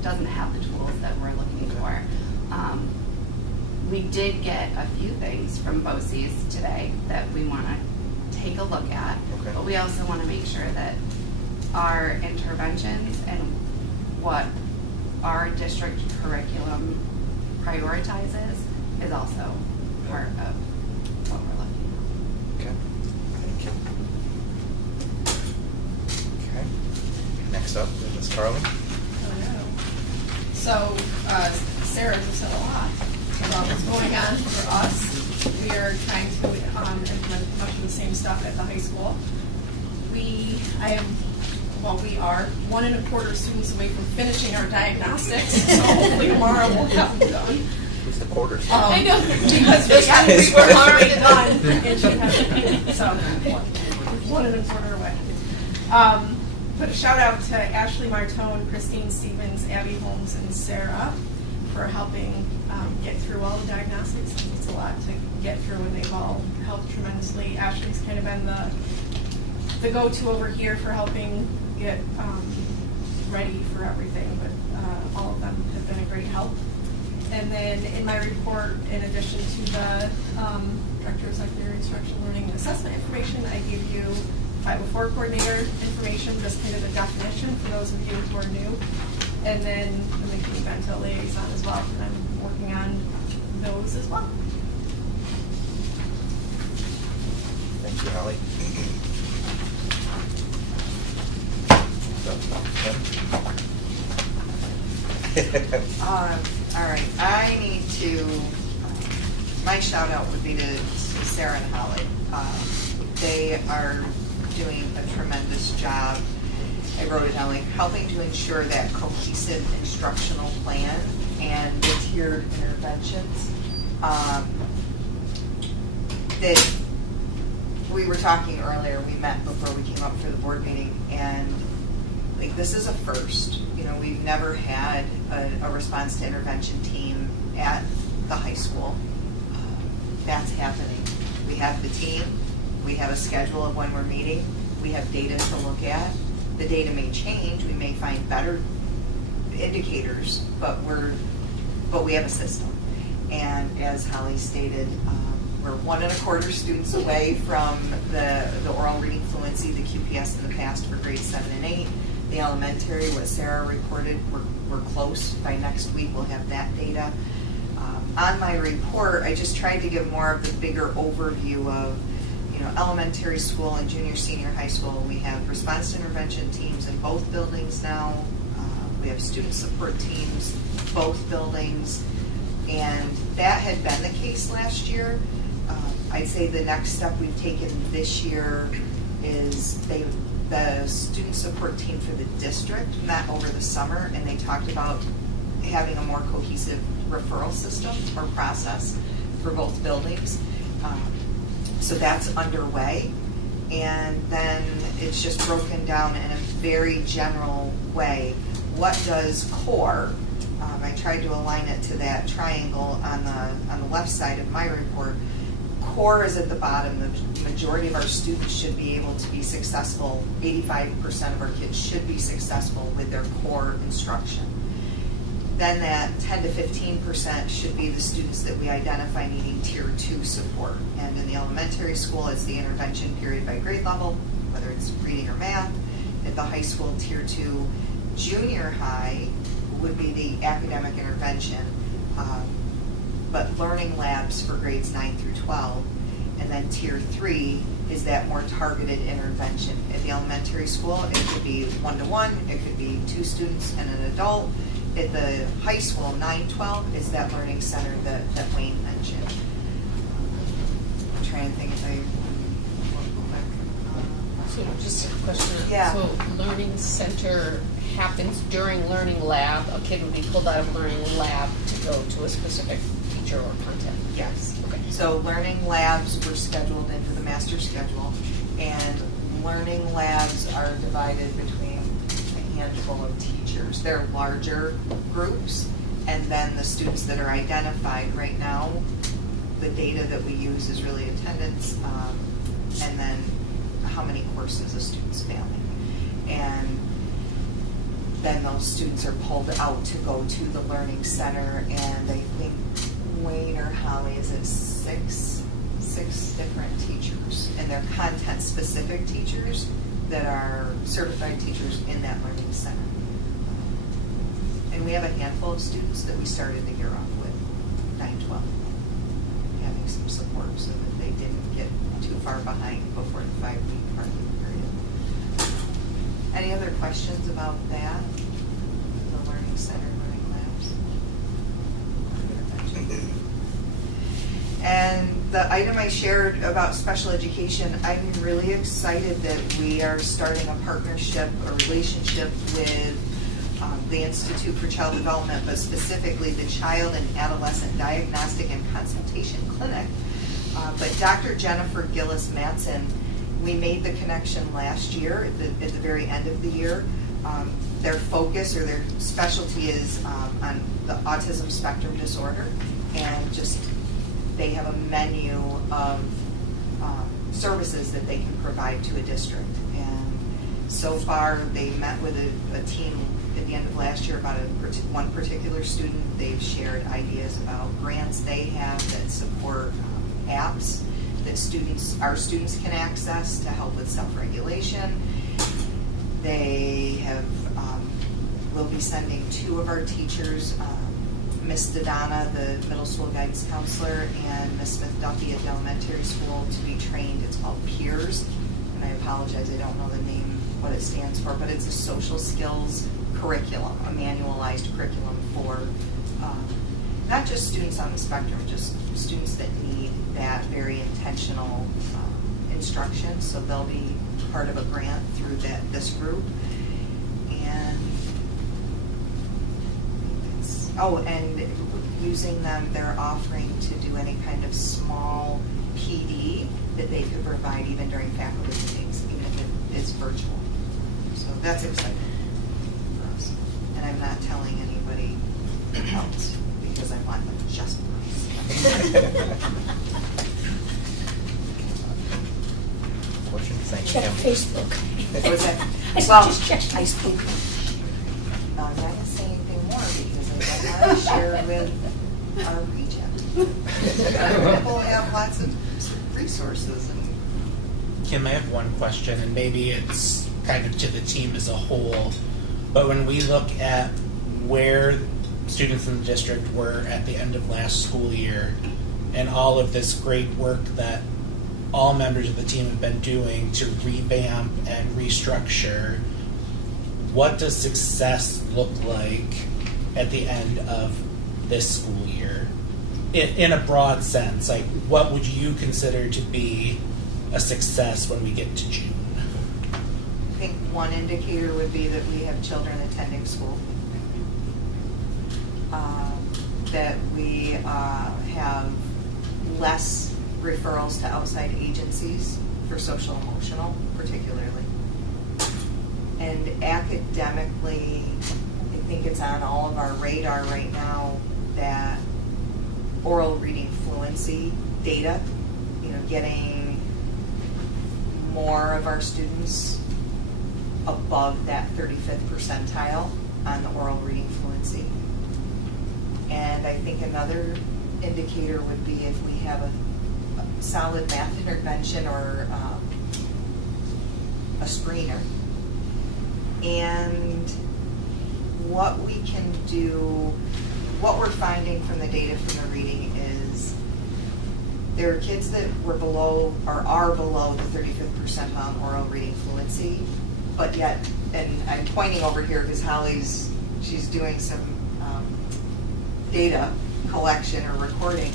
doesn't have the tools that we're looking for. We did get a few things from BOCES today that we want to take a look at, but we also want to make sure that our interventions and what our district curriculum prioritizes is also part of what we're looking at. Okay, thank you. Okay, next up is Ms. Carlin. So, Sarah just said a lot about what's going on for us. We are trying to implement much of the same stuff at the high school. We are 1.25 students away from finishing our diagnostics, so hopefully tomorrow we'll have them done. Who's the quarters? I know, because we were already done, and she hasn't, so 1.25 away. Put a shout out to Ashley Martone, Christine Stevens, Abby Holmes, and Sarah for helping get through all the diagnostics. It's a lot to get through, and they've all helped tremendously. Ashley's kind of been the go-to over here for helping get ready for everything, but all of them have been a great help. And then in my report, in addition to the Director of Secondary Instruction, Learning, and Assessment information, I give you 504 coordinator information, just kind of a definition for those of you who are new. And then the McKinney Bento liaison as well, and I'm working on those as well. Thank you, Holly. All right, I need to, my shout out would be to Sarah and Holly. They are doing a tremendous job. I wrote it down, like helping to ensure that cohesive instructional plan and the tiered interventions. That we were talking earlier, we met before we came up for the board meeting, and like this is a first. You know, we've never had a response to intervention team at the high school. That's happening. We have the team, we have a schedule of when we're meeting, we have data to look at. The data may change, we may find better indicators, but we have a system. And as Holly stated, we're 1 1/4 students away from the oral reading fluency, the QPS in the past for grades 7 and 8. The elementary, what Sarah reported, we're close. By next week, we'll have that data. On my report, I just tried to give more of the bigger overview of, you know, elementary school and junior, senior high school. We have response to intervention teams in both buildings now. We have student support teams, both buildings. And that had been the case last year. I'd say the next step we've taken this year is the student support team for the district met over the summer, and they talked about having a more cohesive referral system or process for both buildings. So that's underway. And then it's just broken down in a very general way. What does core, I tried to align it to that triangle on the left side of my report. Core is at the bottom. The majority of our students should be able to be successful. 85% of our kids should be successful with their core instruction. Then that 10 to 15% should be the students that we identify needing tier 2 support. And in the elementary school, it's the intervention period by grade level, whether it's reading or math. At the high school, tier 2. Junior high would be the academic intervention, but learning labs for grades 9 through 12. And then tier 3 is that more targeted intervention. At the elementary school, it could be 1-to-1, it could be 2 students and an adult. At the high school, 9-12, is that learning center that Wayne mentioned. I'm trying to think if I... So just a question. Yeah. So learning center happens during learning lab. A kid would be pulled out of learning lab to go to a specific teacher or content. Yes. Okay. So learning labs were scheduled into the master schedule, and learning labs are divided between a handful of teachers. They're larger groups, and then the students that are identified right now, the data that we use is really attendance, and then how many courses a student's failing. And then those students are pulled out to go to the learning center, and I think Wayne or Holly, is it six different teachers, and they're content-specific teachers that are certified teachers in that learning center. And we have a handful of students that we started the year off with, 9-12, having some support so that they didn't get too far behind before the 5-week marking period. Any other questions about that? The learning center, learning labs? And the item I shared about special education, I'm really excited that we are starting a partnership, a relationship with the Institute for Child Development, but specifically the Child and Adolescent Diagnostic and Consultation Clinic. But Dr. Jennifer Gillis-Matson, we made the connection last year at the very end of the year. Their focus or their specialty is on the autism spectrum disorder, and just they have a menu of services that they can provide to a district. So far, they met with a team at the end of last year about one particular student. They've shared ideas about grants they have that support apps that our students can access to help with self-regulation. They have will be sending 2 of our teachers, Miss Dodonna, the middle school guidance counselor, and Miss Smith Duffy at the elementary school to be trained. It's called Peers, and I apologize, I don't know the name, what it stands for, but it's a social skills curriculum, a manualized curriculum for not just students on the spectrum, just students that need that very intentional instruction. So they'll be part of a grant through this group. And using them, they're offering to do any kind of small PD that they could provide even during faculty meetings, even if it's virtual. So that's exciting for us. And I'm not telling anybody else because I want them just for us. Questions? Thank you, Check Kim. Facebook. What's that? I said Well, just check Facebook. I'm not going to say anything more because I don't want to share with our region. Our people have lots of resources. Kim, I have one question, and maybe it's kind of to the team as a whole, but when we look at where students in the district were at the end of last school year and all of this great work that all members of the team have been doing to revamp and restructure, what does success look like at the end of this school year? In a broad sense, like what would you consider to be a success when we get to June? I think one indicator would be that we have children attending school. That we have less referrals to outside agencies for social emotional, particularly. And academically, I think it's on all of our radar right now that oral reading fluency data, getting more of our students above that 35th percentile on the oral reading fluency. And I think another indicator would be if we have a solid math intervention or a screener. And what we can do, what we're finding from the data from the reading is there are kids that were below or are below the 35th percentile on oral reading fluency, but yet, and I'm pointing over here because she's doing some data collection or recording.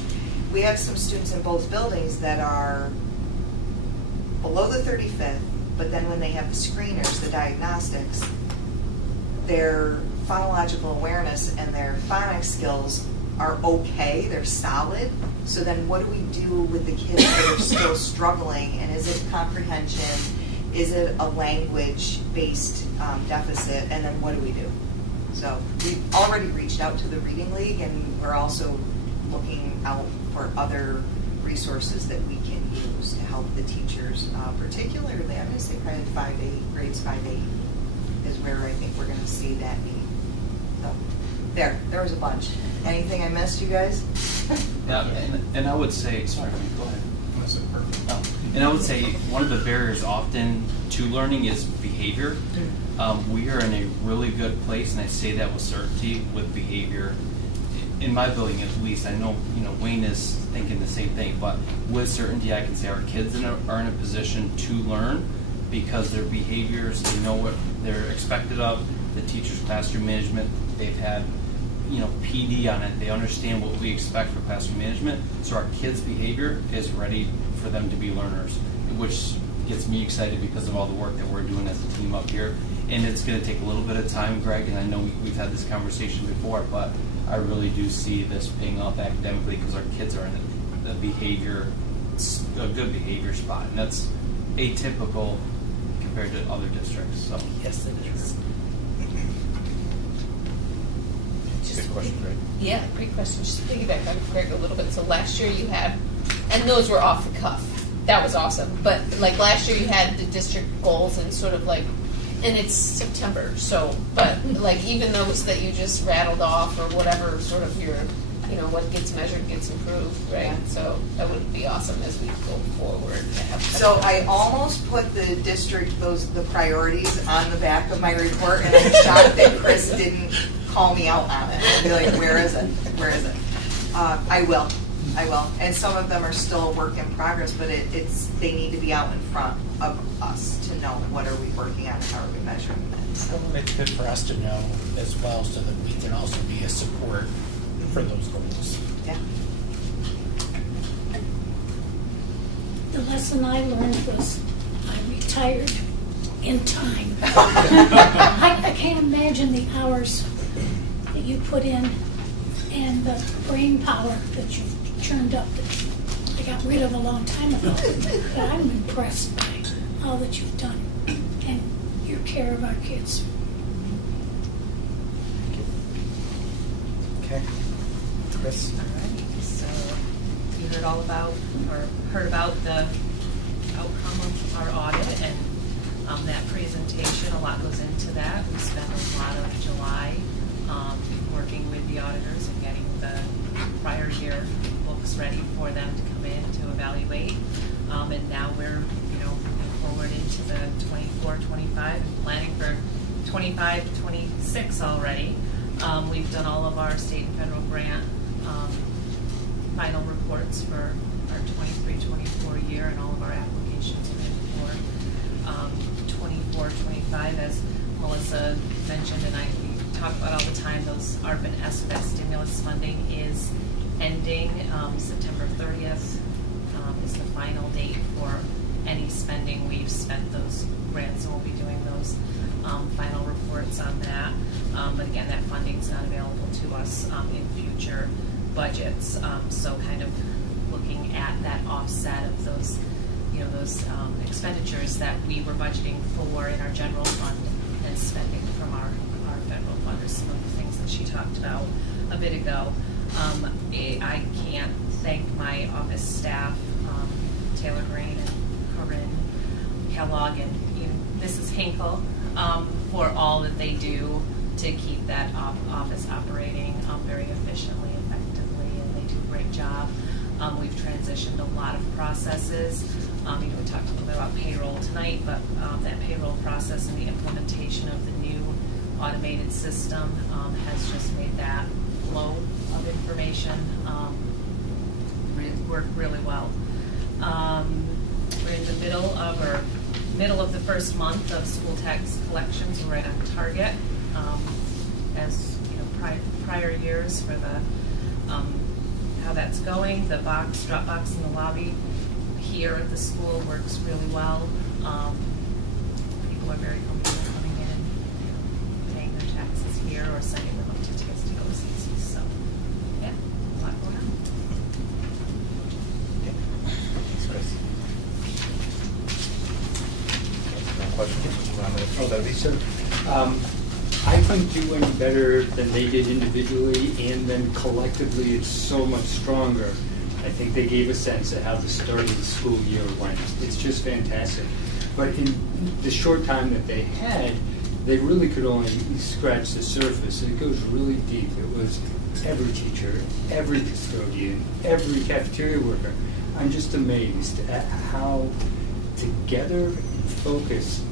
We have some students in both buildings that are below the 35th, but then when they have the screeners, the diagnostics, their phonological awareness and their phonics skills are okay, they're solid. So then what do we do with the kids that are still struggling? And is it comprehension? Is it a language-based deficit? And then what do we do? So we've already reached out to the Reading League, and we're also looking out for other resources that we can use to help the teachers, particularly, I'm going to say probably grades 5-8 is where I think we're going to see that need. So there was a bunch. Anything I missed, you guys? Yeah, and I would say, sorry, go ahead. That's it, perfect. Oh, and I would say one of the barriers often to learning is behavior. We are in a really good place, and I say that with certainty, with behavior. In my building, at least, I know Wayne is thinking the same thing, but with certainty, I can say our kids are in a position to learn because their behaviors, they know what they're expected of. The teachers' classroom management, they've had PD on it. They understand what we expect for classroom management, so our kids' behavior is ready for them to be learners, which gets me excited because of all the work that we're doing as a team up here. And it's going to take a little bit of time, Greg, and I know we've had this conversation before, but I really do see this paying off academically because our kids are in a good behavior spot, and that's atypical compared to other districts. So Yes, it is. Good question, Greg. Yeah, great question. Just to piggyback on Greg a little bit. So last year you had, and those were off the cuff. That was awesome. But like last year you had the district goals and sort of like And it's September, so, but like even those that you just rattled off or whatever sort of your, you know, what gets measured gets improved, right? So that would be awesome as we go forward to have. So I almost put the district, the priorities on the back of my report, and I'm shocked that Chris didn't call me out on it and be like, where is it? Where is it? I will. And some of them are still a work in progress, but they need to be out in front of us to know what are we working on and how are we measuring it. So. Well, it's good for us to know as well so that we can also be a support for those goals. Yeah. The lesson I learned was I retired in time. I can't imagine the hours that you put in and the brain power that you've churned up that I got rid of a long time ago. But I'm impressed by all that you've done and your care of our kids. Okay. Chris? Alright, so you heard all about, or heard about the outcome of our audit and that presentation. A lot goes into that. We spent a lot of July working with the auditors and getting the prior year books ready for them to come in to evaluate. And now we're, moving forward into the 24-25 and planning for 25-26 already. We've done all of our state and federal grant final reports for our 23-24 year, and all of our applications are in for 24-25, as Melissa mentioned, and we talk about all the time. Those ARP and SFAS stimulus funding is ending September 30th. Is the final date for any spending. We've spent those grants, and we'll be doing those final reports on that. But again, that funding's not available to us in future budgets. So kind of looking at that offset of those, those expenditures that we were budgeting for in our general fund and spending from our federal fund, are some of the things that she talked about a bit ago. I can't thank my office staff, Taylor Green and Corinne Kellogg and Mrs. Hinkle, for all that they do to keep that office operating very efficiently, effectively, and they do a great job. We've transitioned a lot of processes. We talked a little bit about payroll tonight, but that payroll process and the implementation of the new automated system has just made that flow of information work really well. We're in the middle of the first month of school tax collections. We're right on target, as prior years for the how that's going. The drop box in the lobby here at the school works really well. People are very comfortable coming in and paying their taxes here or sending them up to CSD. So yeah, a lot going on. Thanks, Chris. Questions? I couldn't do any better than they did individually, and then collectively it's so much stronger. I think they gave a sense of how the start of the school year went. It's just fantastic. But in the short time that they had, they really could only scratch the surface. It goes really deep. It was every teacher, every custodian, every cafeteria worker. I'm just amazed at how together and focused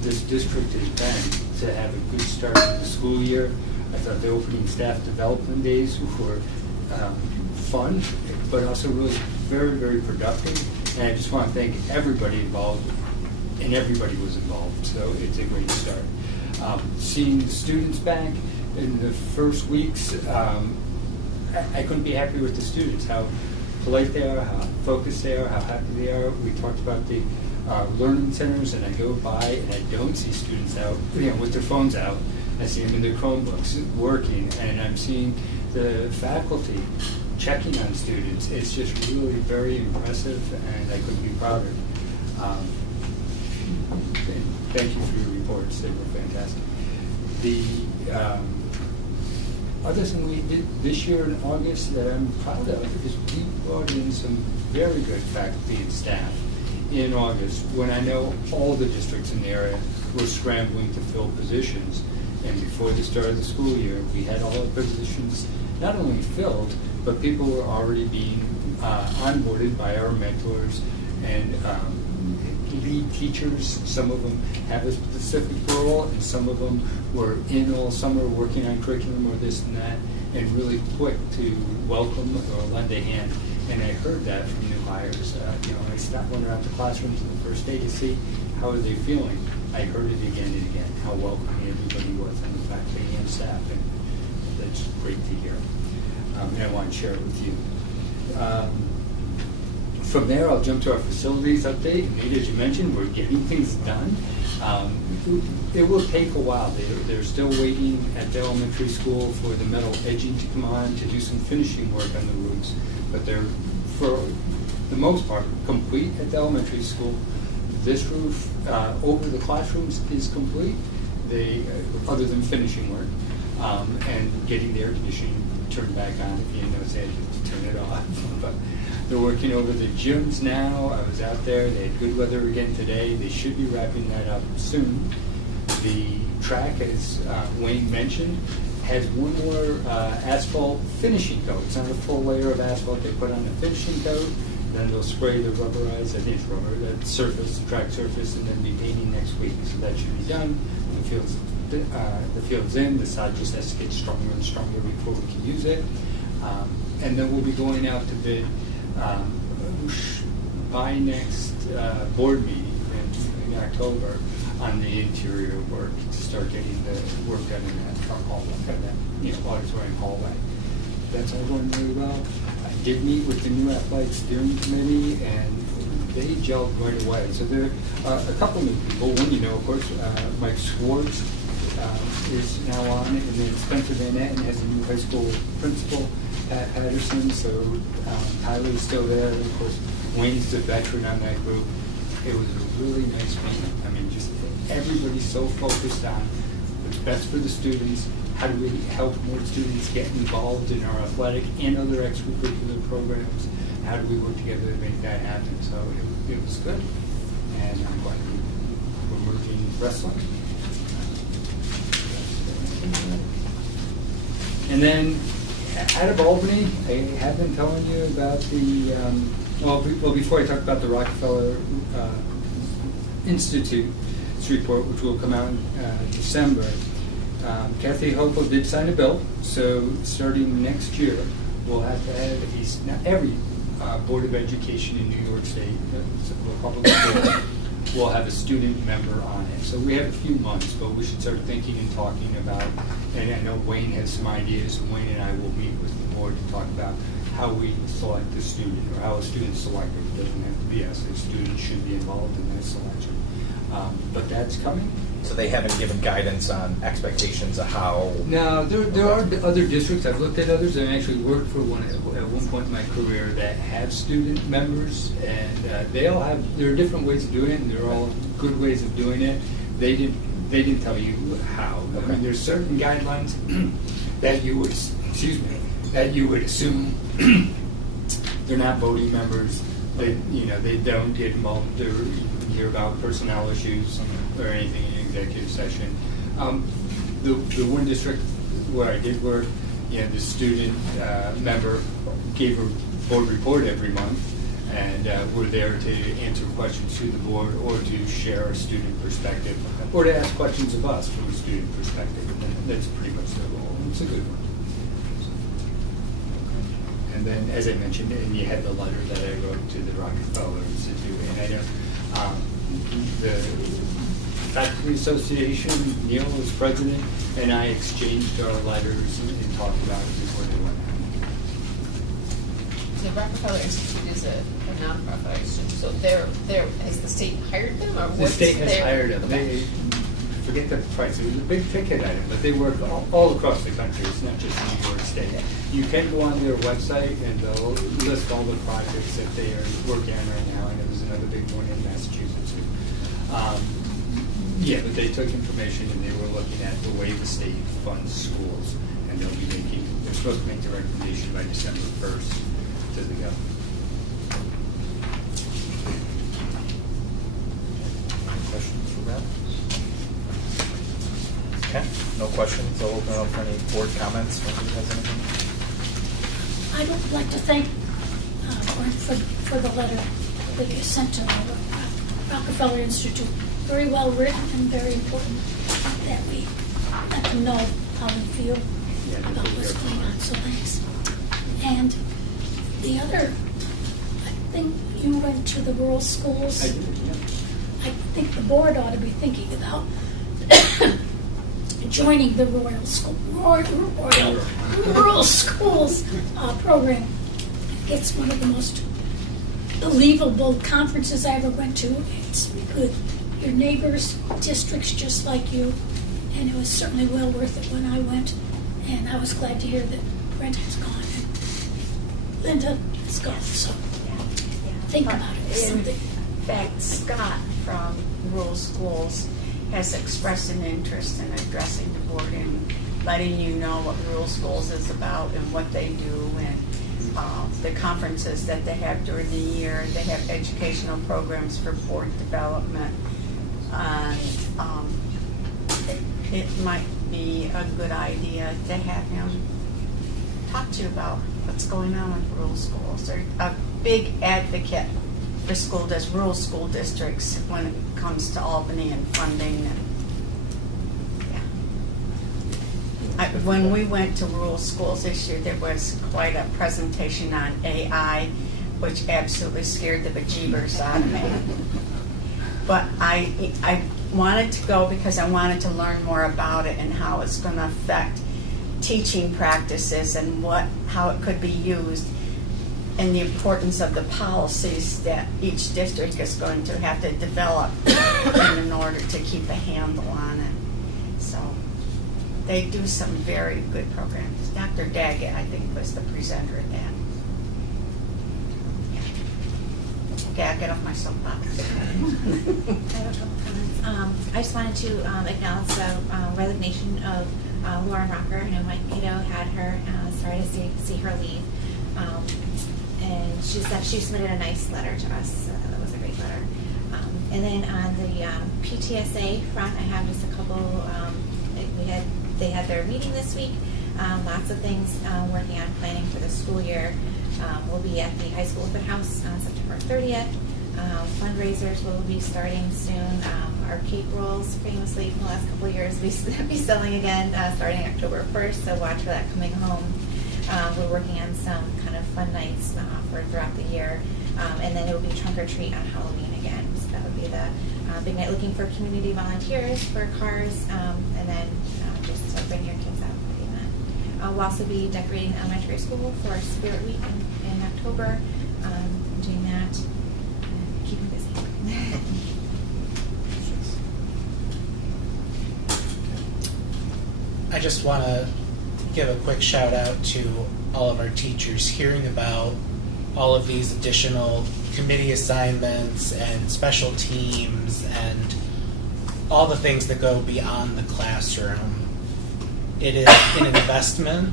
this district has been to have a good start to the school year. I thought the opening staff development days were fun, but also really very, very productive. And I just want to thank everybody involved, and everybody was involved, so it's a great start. Seeing the students back in the first weeks, I couldn't be happy with the students, how polite they are, how focused they are, how happy they are. We talked about the learning centers, and I go by and I don't see students out, with their phones out. I see them in their Chromebooks working, and I'm seeing the faculty checking on students. It's just really very impressive, and I couldn't be prouder. Thank you for your reports. They were fantastic. The other thing we did this year in August that I'm proud of is we brought in some very good faculty and staff in August, when I know all the districts in the area were scrambling to fill positions. And before the start of the school year, we had all our positions not only filled, but people were already being onboarded by our mentors and lead teachers. Some of them have a specific role, and some of them were in all summer working on curriculum or this and that, and really quick to welcome or lend a hand. And I heard that from new hires. I stopped when they're out the classrooms the first day to see how are they feeling. I heard it again and again, how welcoming everybody was, and the faculty and staff, and that's great to hear. And I want to share it with you. From there, I'll jump to our facilities update. Nate, as you mentioned, we're getting things done. It will take a while. They're still waiting at the elementary school for the metal edging to come on to do some finishing work on the roofs. But they're, for the most part, complete at the elementary school. This roof over the classrooms is complete, other than finishing work, and getting the air conditioning turned back on. If you notice, they had to turn it off. But they're working over the gyms now. I was out there. They had good weather again today. They should be wrapping that up soon. The track, as Wayne mentioned, has one more asphalt finishing coat. It's not a full layer of asphalt. They put on a finishing coat, then they'll spray the rubberized, I think it's rubber, that surface, the track surface, and then be painting next week. So that should be done. The field's in. The sod just has to get stronger and stronger before we can use it. And then we'll be going out to bid by next board meeting in October on the interior work to start getting the work done in that hallway, auditorium hallway. That's all going really well. I did meet with the new athletic steering committee, and they gelled right away. So there are a couple new people. One, of course, Mike Schwartz is now on it, and then Spencer Van Etten has a new high school principal, Pat Patterson. So Tyler's still there. And of course, Wayne's the veteran on that group. It was a really nice meeting. I mean, just everybody's so focused on what's best for the students. How do we help more students get involved in our athletic and other extracurricular programs? How do we work together to make that happen? So it was good. And I'm glad we're merging wrestling. And then out of Albany, I have been telling you about the, before I talk about the Rockefeller Institute's report, which will come out in December. Kathy Hochul did sign a bill, so starting next year, we'll have to have every Board of Education in New York State, Republic will have a student member on it. So we have a few months, but we should start thinking and talking about, and I know Wayne has some ideas, and Wayne and I will meet with the board to talk about how we select a student, or how a student's selected. It doesn't have to be us. A student should be involved in that selection. But that's coming. So they haven't given guidance on expectations of how? No, there are other districts. I've looked at others, and I actually worked for one at one point in my career that have student members, and they all have, there are different ways of doing it, and they're all good ways of doing it. They didn't tell you how. I mean, there's certain guidelines that you would, that you would assume they're not voting members. They don't get involved. They hear about personnel issues or anything in executive session. The one district where I did work, the student member gave a board report every month, and we're there to answer questions to the board or to share a student perspective or to ask questions of us from a student perspective. And that's pretty much their role. It's a good one. And then, as I mentioned, and you had the letter that I wrote to the Rockefeller Institute, and I know the Faculty Association, Neil was president, and I exchanged our letters and talked about it before they went out. The Rockefeller Institute is a nonprofit institute, so has the state hired them, or the state has hired them. Okay. They forget the price. It was a big ticket item, but they work all across the country. It's not just New York State. You can go on their website and they'll list all the projects that they are working on right now. And there was another big one in Massachusetts. But they took information and they were looking at the way the state funds schools, and they're supposed to make the recommendation by December 1st to the government. Any questions for that? Okay, no questions. I'll open it up for any board comments. If anybody has anything? I would like to thank Brent for the letter that you sent to the Rockefeller Institute. Very well written and very important that we let them know how we feel about what's going on, so thanks. And the other, I think you went to the rural schools. I did, yeah. I think the board ought to be thinking about joining the rural schools program. It's one of the most believable conferences I ever went to. It's good. Your neighbors, districts just like you, and it was certainly well worth it when I went. And I was glad to hear that Brent has gone and Linda has gone. So think about it. In fact, Scott from Rural Schools has expressed an interest in addressing the board and letting you know what Rural Schools is about and what they do and the conferences that they have during the year. They have educational programs for board development. And it might be a good idea to have him talk to you about what's going on with rural schools. They're a big advocate for rural school districts when it comes to Albany and funding. And when we went to rural schools this year, there was quite a presentation on AI, which absolutely scared the bejeebers out of me. But I wanted to go because I wanted to learn more about it and how it's going to affect teaching practices and how it could be used, and the importance of the policies that each district is going to have to develop in order to keep a handle on it. So they do some very good programs. Dr. Daggett, I think, was the presenter at that. Okay, I'll get off my soapbox. I have a couple comments. I just wanted to acknowledge the resignation of Lauren Rocker. I know Mike Cato had her. Sorry to see her leave. And she submitted a nice letter to us. That was a great letter. And then on the PTSA front, I have just a couple. They had their meeting this week. Lots of things working on planning for the school year. We'll be at the high school open house on September 30th. Fundraisers will be starting soon. Our cake rolls, famously from the last couple of years, we be selling again starting October 1st, so watch for that coming home. We're working on some kind of fun nights for throughout the year. And then it will be trunk or treat on Halloween again. So that would be the big night, looking for community volunteers for cars, and then just to bring your kids out for the event. We'll also be decorating elementary school for Spirit Week in October. Doing that, keeping busy. I just want to give a quick shout out to all of our teachers. Hearing about all of these additional committee assignments and special teams and all the things that go beyond the classroom. It is an investment,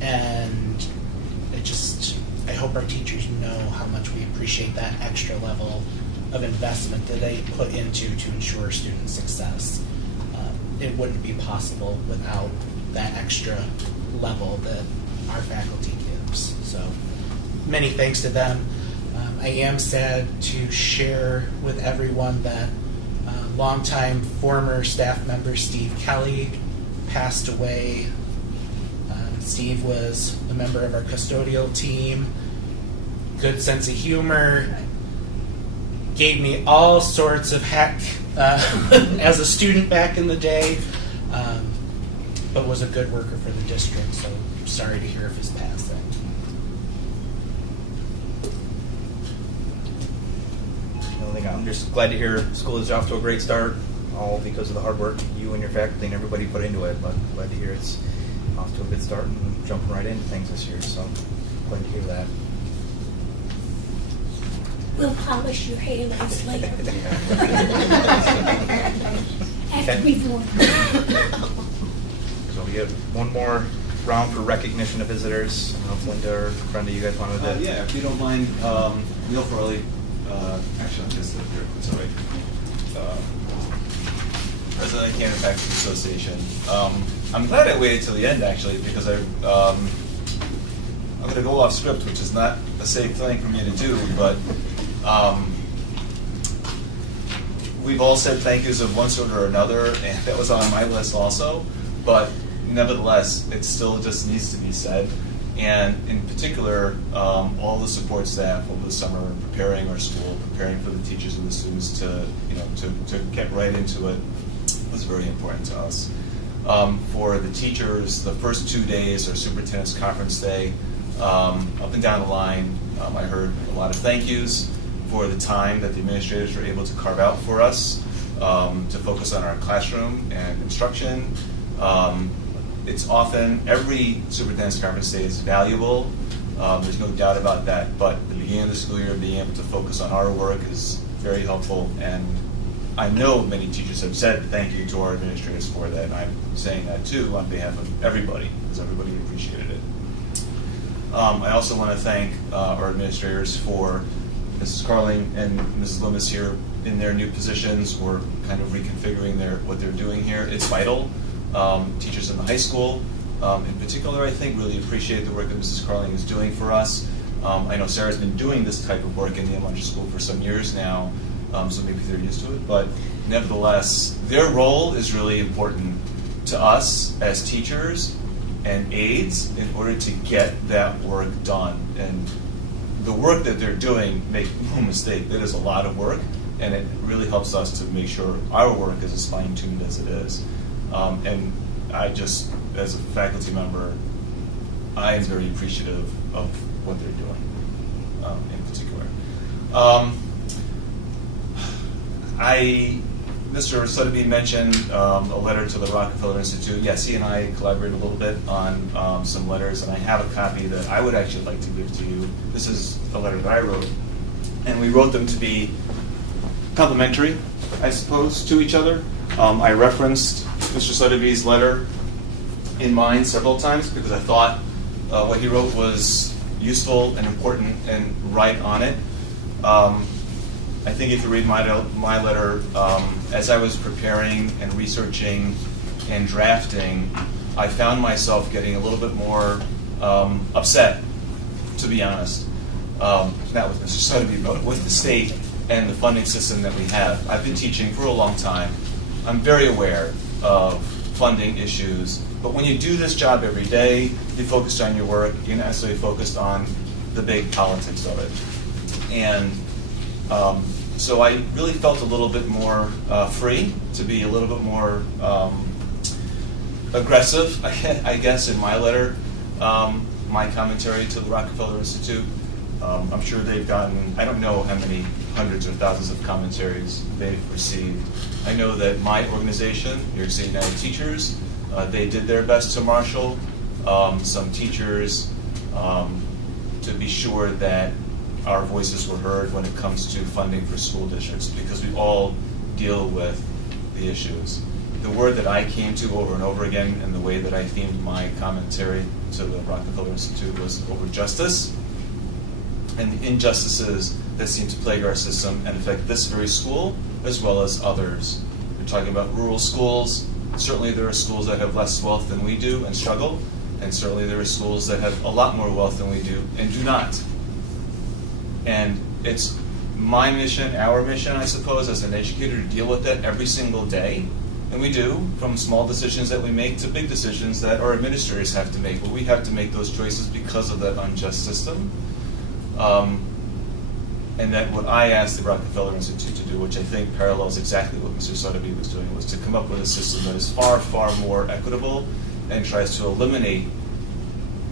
and I hope our teachers know how much we appreciate that extra level of investment that they put into to ensure student success. It wouldn't be possible without that extra level that our faculty gives. So many thanks to them. I am sad to share with everyone that longtime former staff member Steve Kelly passed away. Steve was a member of our custodial team, good sense of humor, gave me all sorts of heck as a student back in the day, but was a good worker for the district, so sorry to hear of his passing. I'm just glad to hear school is off to a great start, all because of the hard work you and your faculty and everybody put into it, but glad to hear it's off to a good start and jumping right into things this year, so glad to hear that. We'll polish your halos later. After we've worn. So we have one more round for recognition of visitors. I don't know if Linda or Brenda, you guys wanted to... Yeah, if you don't mind, Neil Farley, actually, I'm just here. It's all right. President of the Candor Faculty Association. I'm glad I waited till the end, actually, because I'm going to go off script, which is not a safe thing for me to do, but we've all said thank yous of one sort or another, and that was on my list also, but nevertheless, it still just needs to be said. And in particular, all the support staff over the summer preparing our school, preparing for the teachers and the students to get right into it was very important to us. For the teachers, the first 2 days are Superintendent's Conference Day. Up and down the line, I heard a lot of thank yous for the time that the administrators were able to carve out for us to focus on our classroom and instruction. It's often, every Superintendent's Conference Day is valuable. There's no doubt about that, but the beginning of the school year, being able to focus on our work is very helpful, and I know many teachers have said thank you to our administrators for that, and I'm saying that too on behalf of everybody, because everybody appreciated it. I also want to thank our administrators for Mrs. Carling and Mrs. Loomis here in their new positions. We're kind of reconfiguring what they're doing here. It's vital. Teachers in the high school, in particular, I think, really appreciate the work that Mrs. Carling is doing for us. I know Sarah's been doing this type of work in the elementary school for some years now, so maybe they're used to it. But nevertheless, their role is really important to us as teachers and aides in order to get that work done. And the work that they're doing, make no mistake, it is a lot of work, and it really helps us to make sure our work is as fine-tuned as it is. And I just, as a faculty member, I am very appreciative of what they're doing in particular. Mr. Sotheby mentioned a letter to the Rockefeller Institute. Yes, he and I collaborated a little bit on some letters, and I have a copy that I would actually like to give to you. This is a letter that I wrote, and we wrote them to be complimentary, I suppose, to each other. I referenced Mr. Sotheby's letter in mine several times because I thought what he wrote was useful and important and right on it. I think if you read my letter, as I was preparing and researching and drafting, I found myself getting a little bit more upset, to be honest. Not with Mr. Sotheby, but with the state and the funding system that we have. I've been teaching for a long time. I'm very aware of funding issues, but when you do this job every day, you're focused on your work, you're not necessarily focused on the big politics of it. And so I really felt a little bit more free to be a little bit more aggressive, I guess, in my letter, my commentary to the Rockefeller Institute. I'm sure they've gotten, I don't know how many hundreds or thousands of commentaries they've received. I know that my organization, New York City United Teachers, they did their best to marshal some teachers to be sure that our voices were heard when it comes to funding for school districts, because we all deal with the issues. The word that I came to over and over again, and the way that I themed my commentary to the Rockefeller Institute, was over justice and the injustices that seem to plague our system and affect this very school as well as others. We're talking about rural schools. Certainly there are schools that have less wealth than we do and struggle, and certainly there are schools that have a lot more wealth than we do and do not. And it's my mission, our mission, I suppose, as an educator, to deal with that every single day. And we do, from small decisions that we make to big decisions that our administrators have to make. But we have to make those choices because of that unjust system. And that what I asked the Rockefeller Institute to do, which I think parallels exactly what Mr. Sotheby was doing, was to come up with a system that is far, far more equitable and tries to eliminate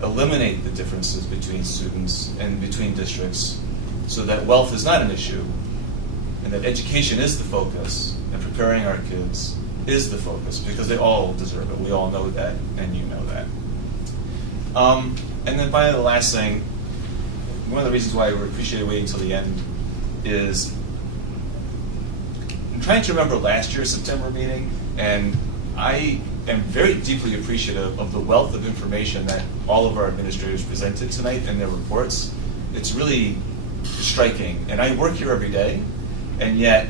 the differences between students and between districts, so that wealth is not an issue, and that education is the focus, and preparing our kids is the focus, because they all deserve it. We all know that, and you know that. And then finally, the last thing, one of the reasons why we appreciate waiting until the end is I'm trying to remember last year's September meeting, and I am very deeply appreciative of the wealth of information that all of our administrators presented tonight in their reports. It's really striking, and I work here every day, and yet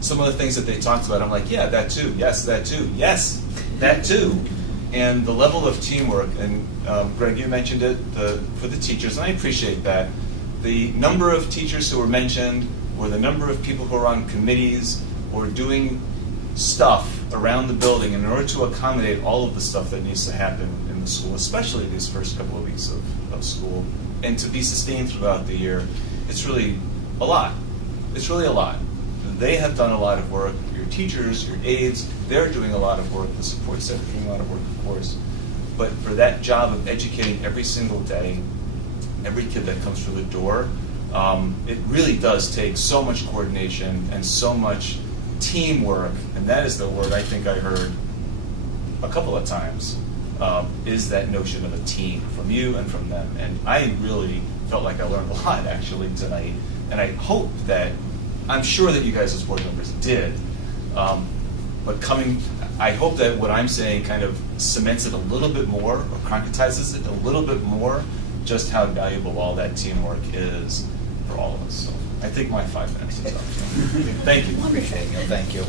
some of the things that they talked about, I'm like, yeah, that too, yes, that too, yes, that too. And the level of teamwork, and Greg, you mentioned it, for the teachers, and I appreciate that. The number of teachers who were mentioned, or the number of people who are on committees, or doing stuff around the building in order to accommodate all of the stuff that needs to happen in the school, especially these first couple of weeks of school, and to be sustained throughout the year, it's really a lot. It's really a lot. They have done a lot of work. Your teachers, your aides, they're doing a lot of work. The support staff are doing a lot of work, of course. But for that job of educating every single day, every kid that comes through the door, it really does take so much coordination and so much teamwork, and that is the word I think I heard a couple of times, is that notion of a team from you and from them. And I really felt like I learned a lot actually tonight, and I hope that, I'm sure that you guys as board members did, but I hope that what I'm saying kind of cements it a little bit more, or concretizes it a little bit more, just how valuable all that teamwork is for all of us. So I think my 5 minutes is up. Thank you. Appreciate it. Thank you.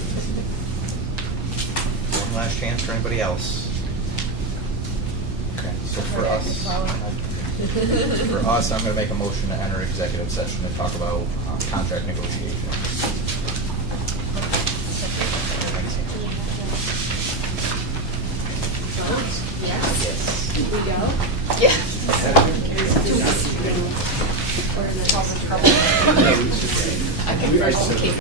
One last chance for anybody else. Okay, so for us, I'm going to make a motion to enter executive session to talk about contract negotiations. Yes. Did we go? Yeah. We're in the trouble. I think first we'll keep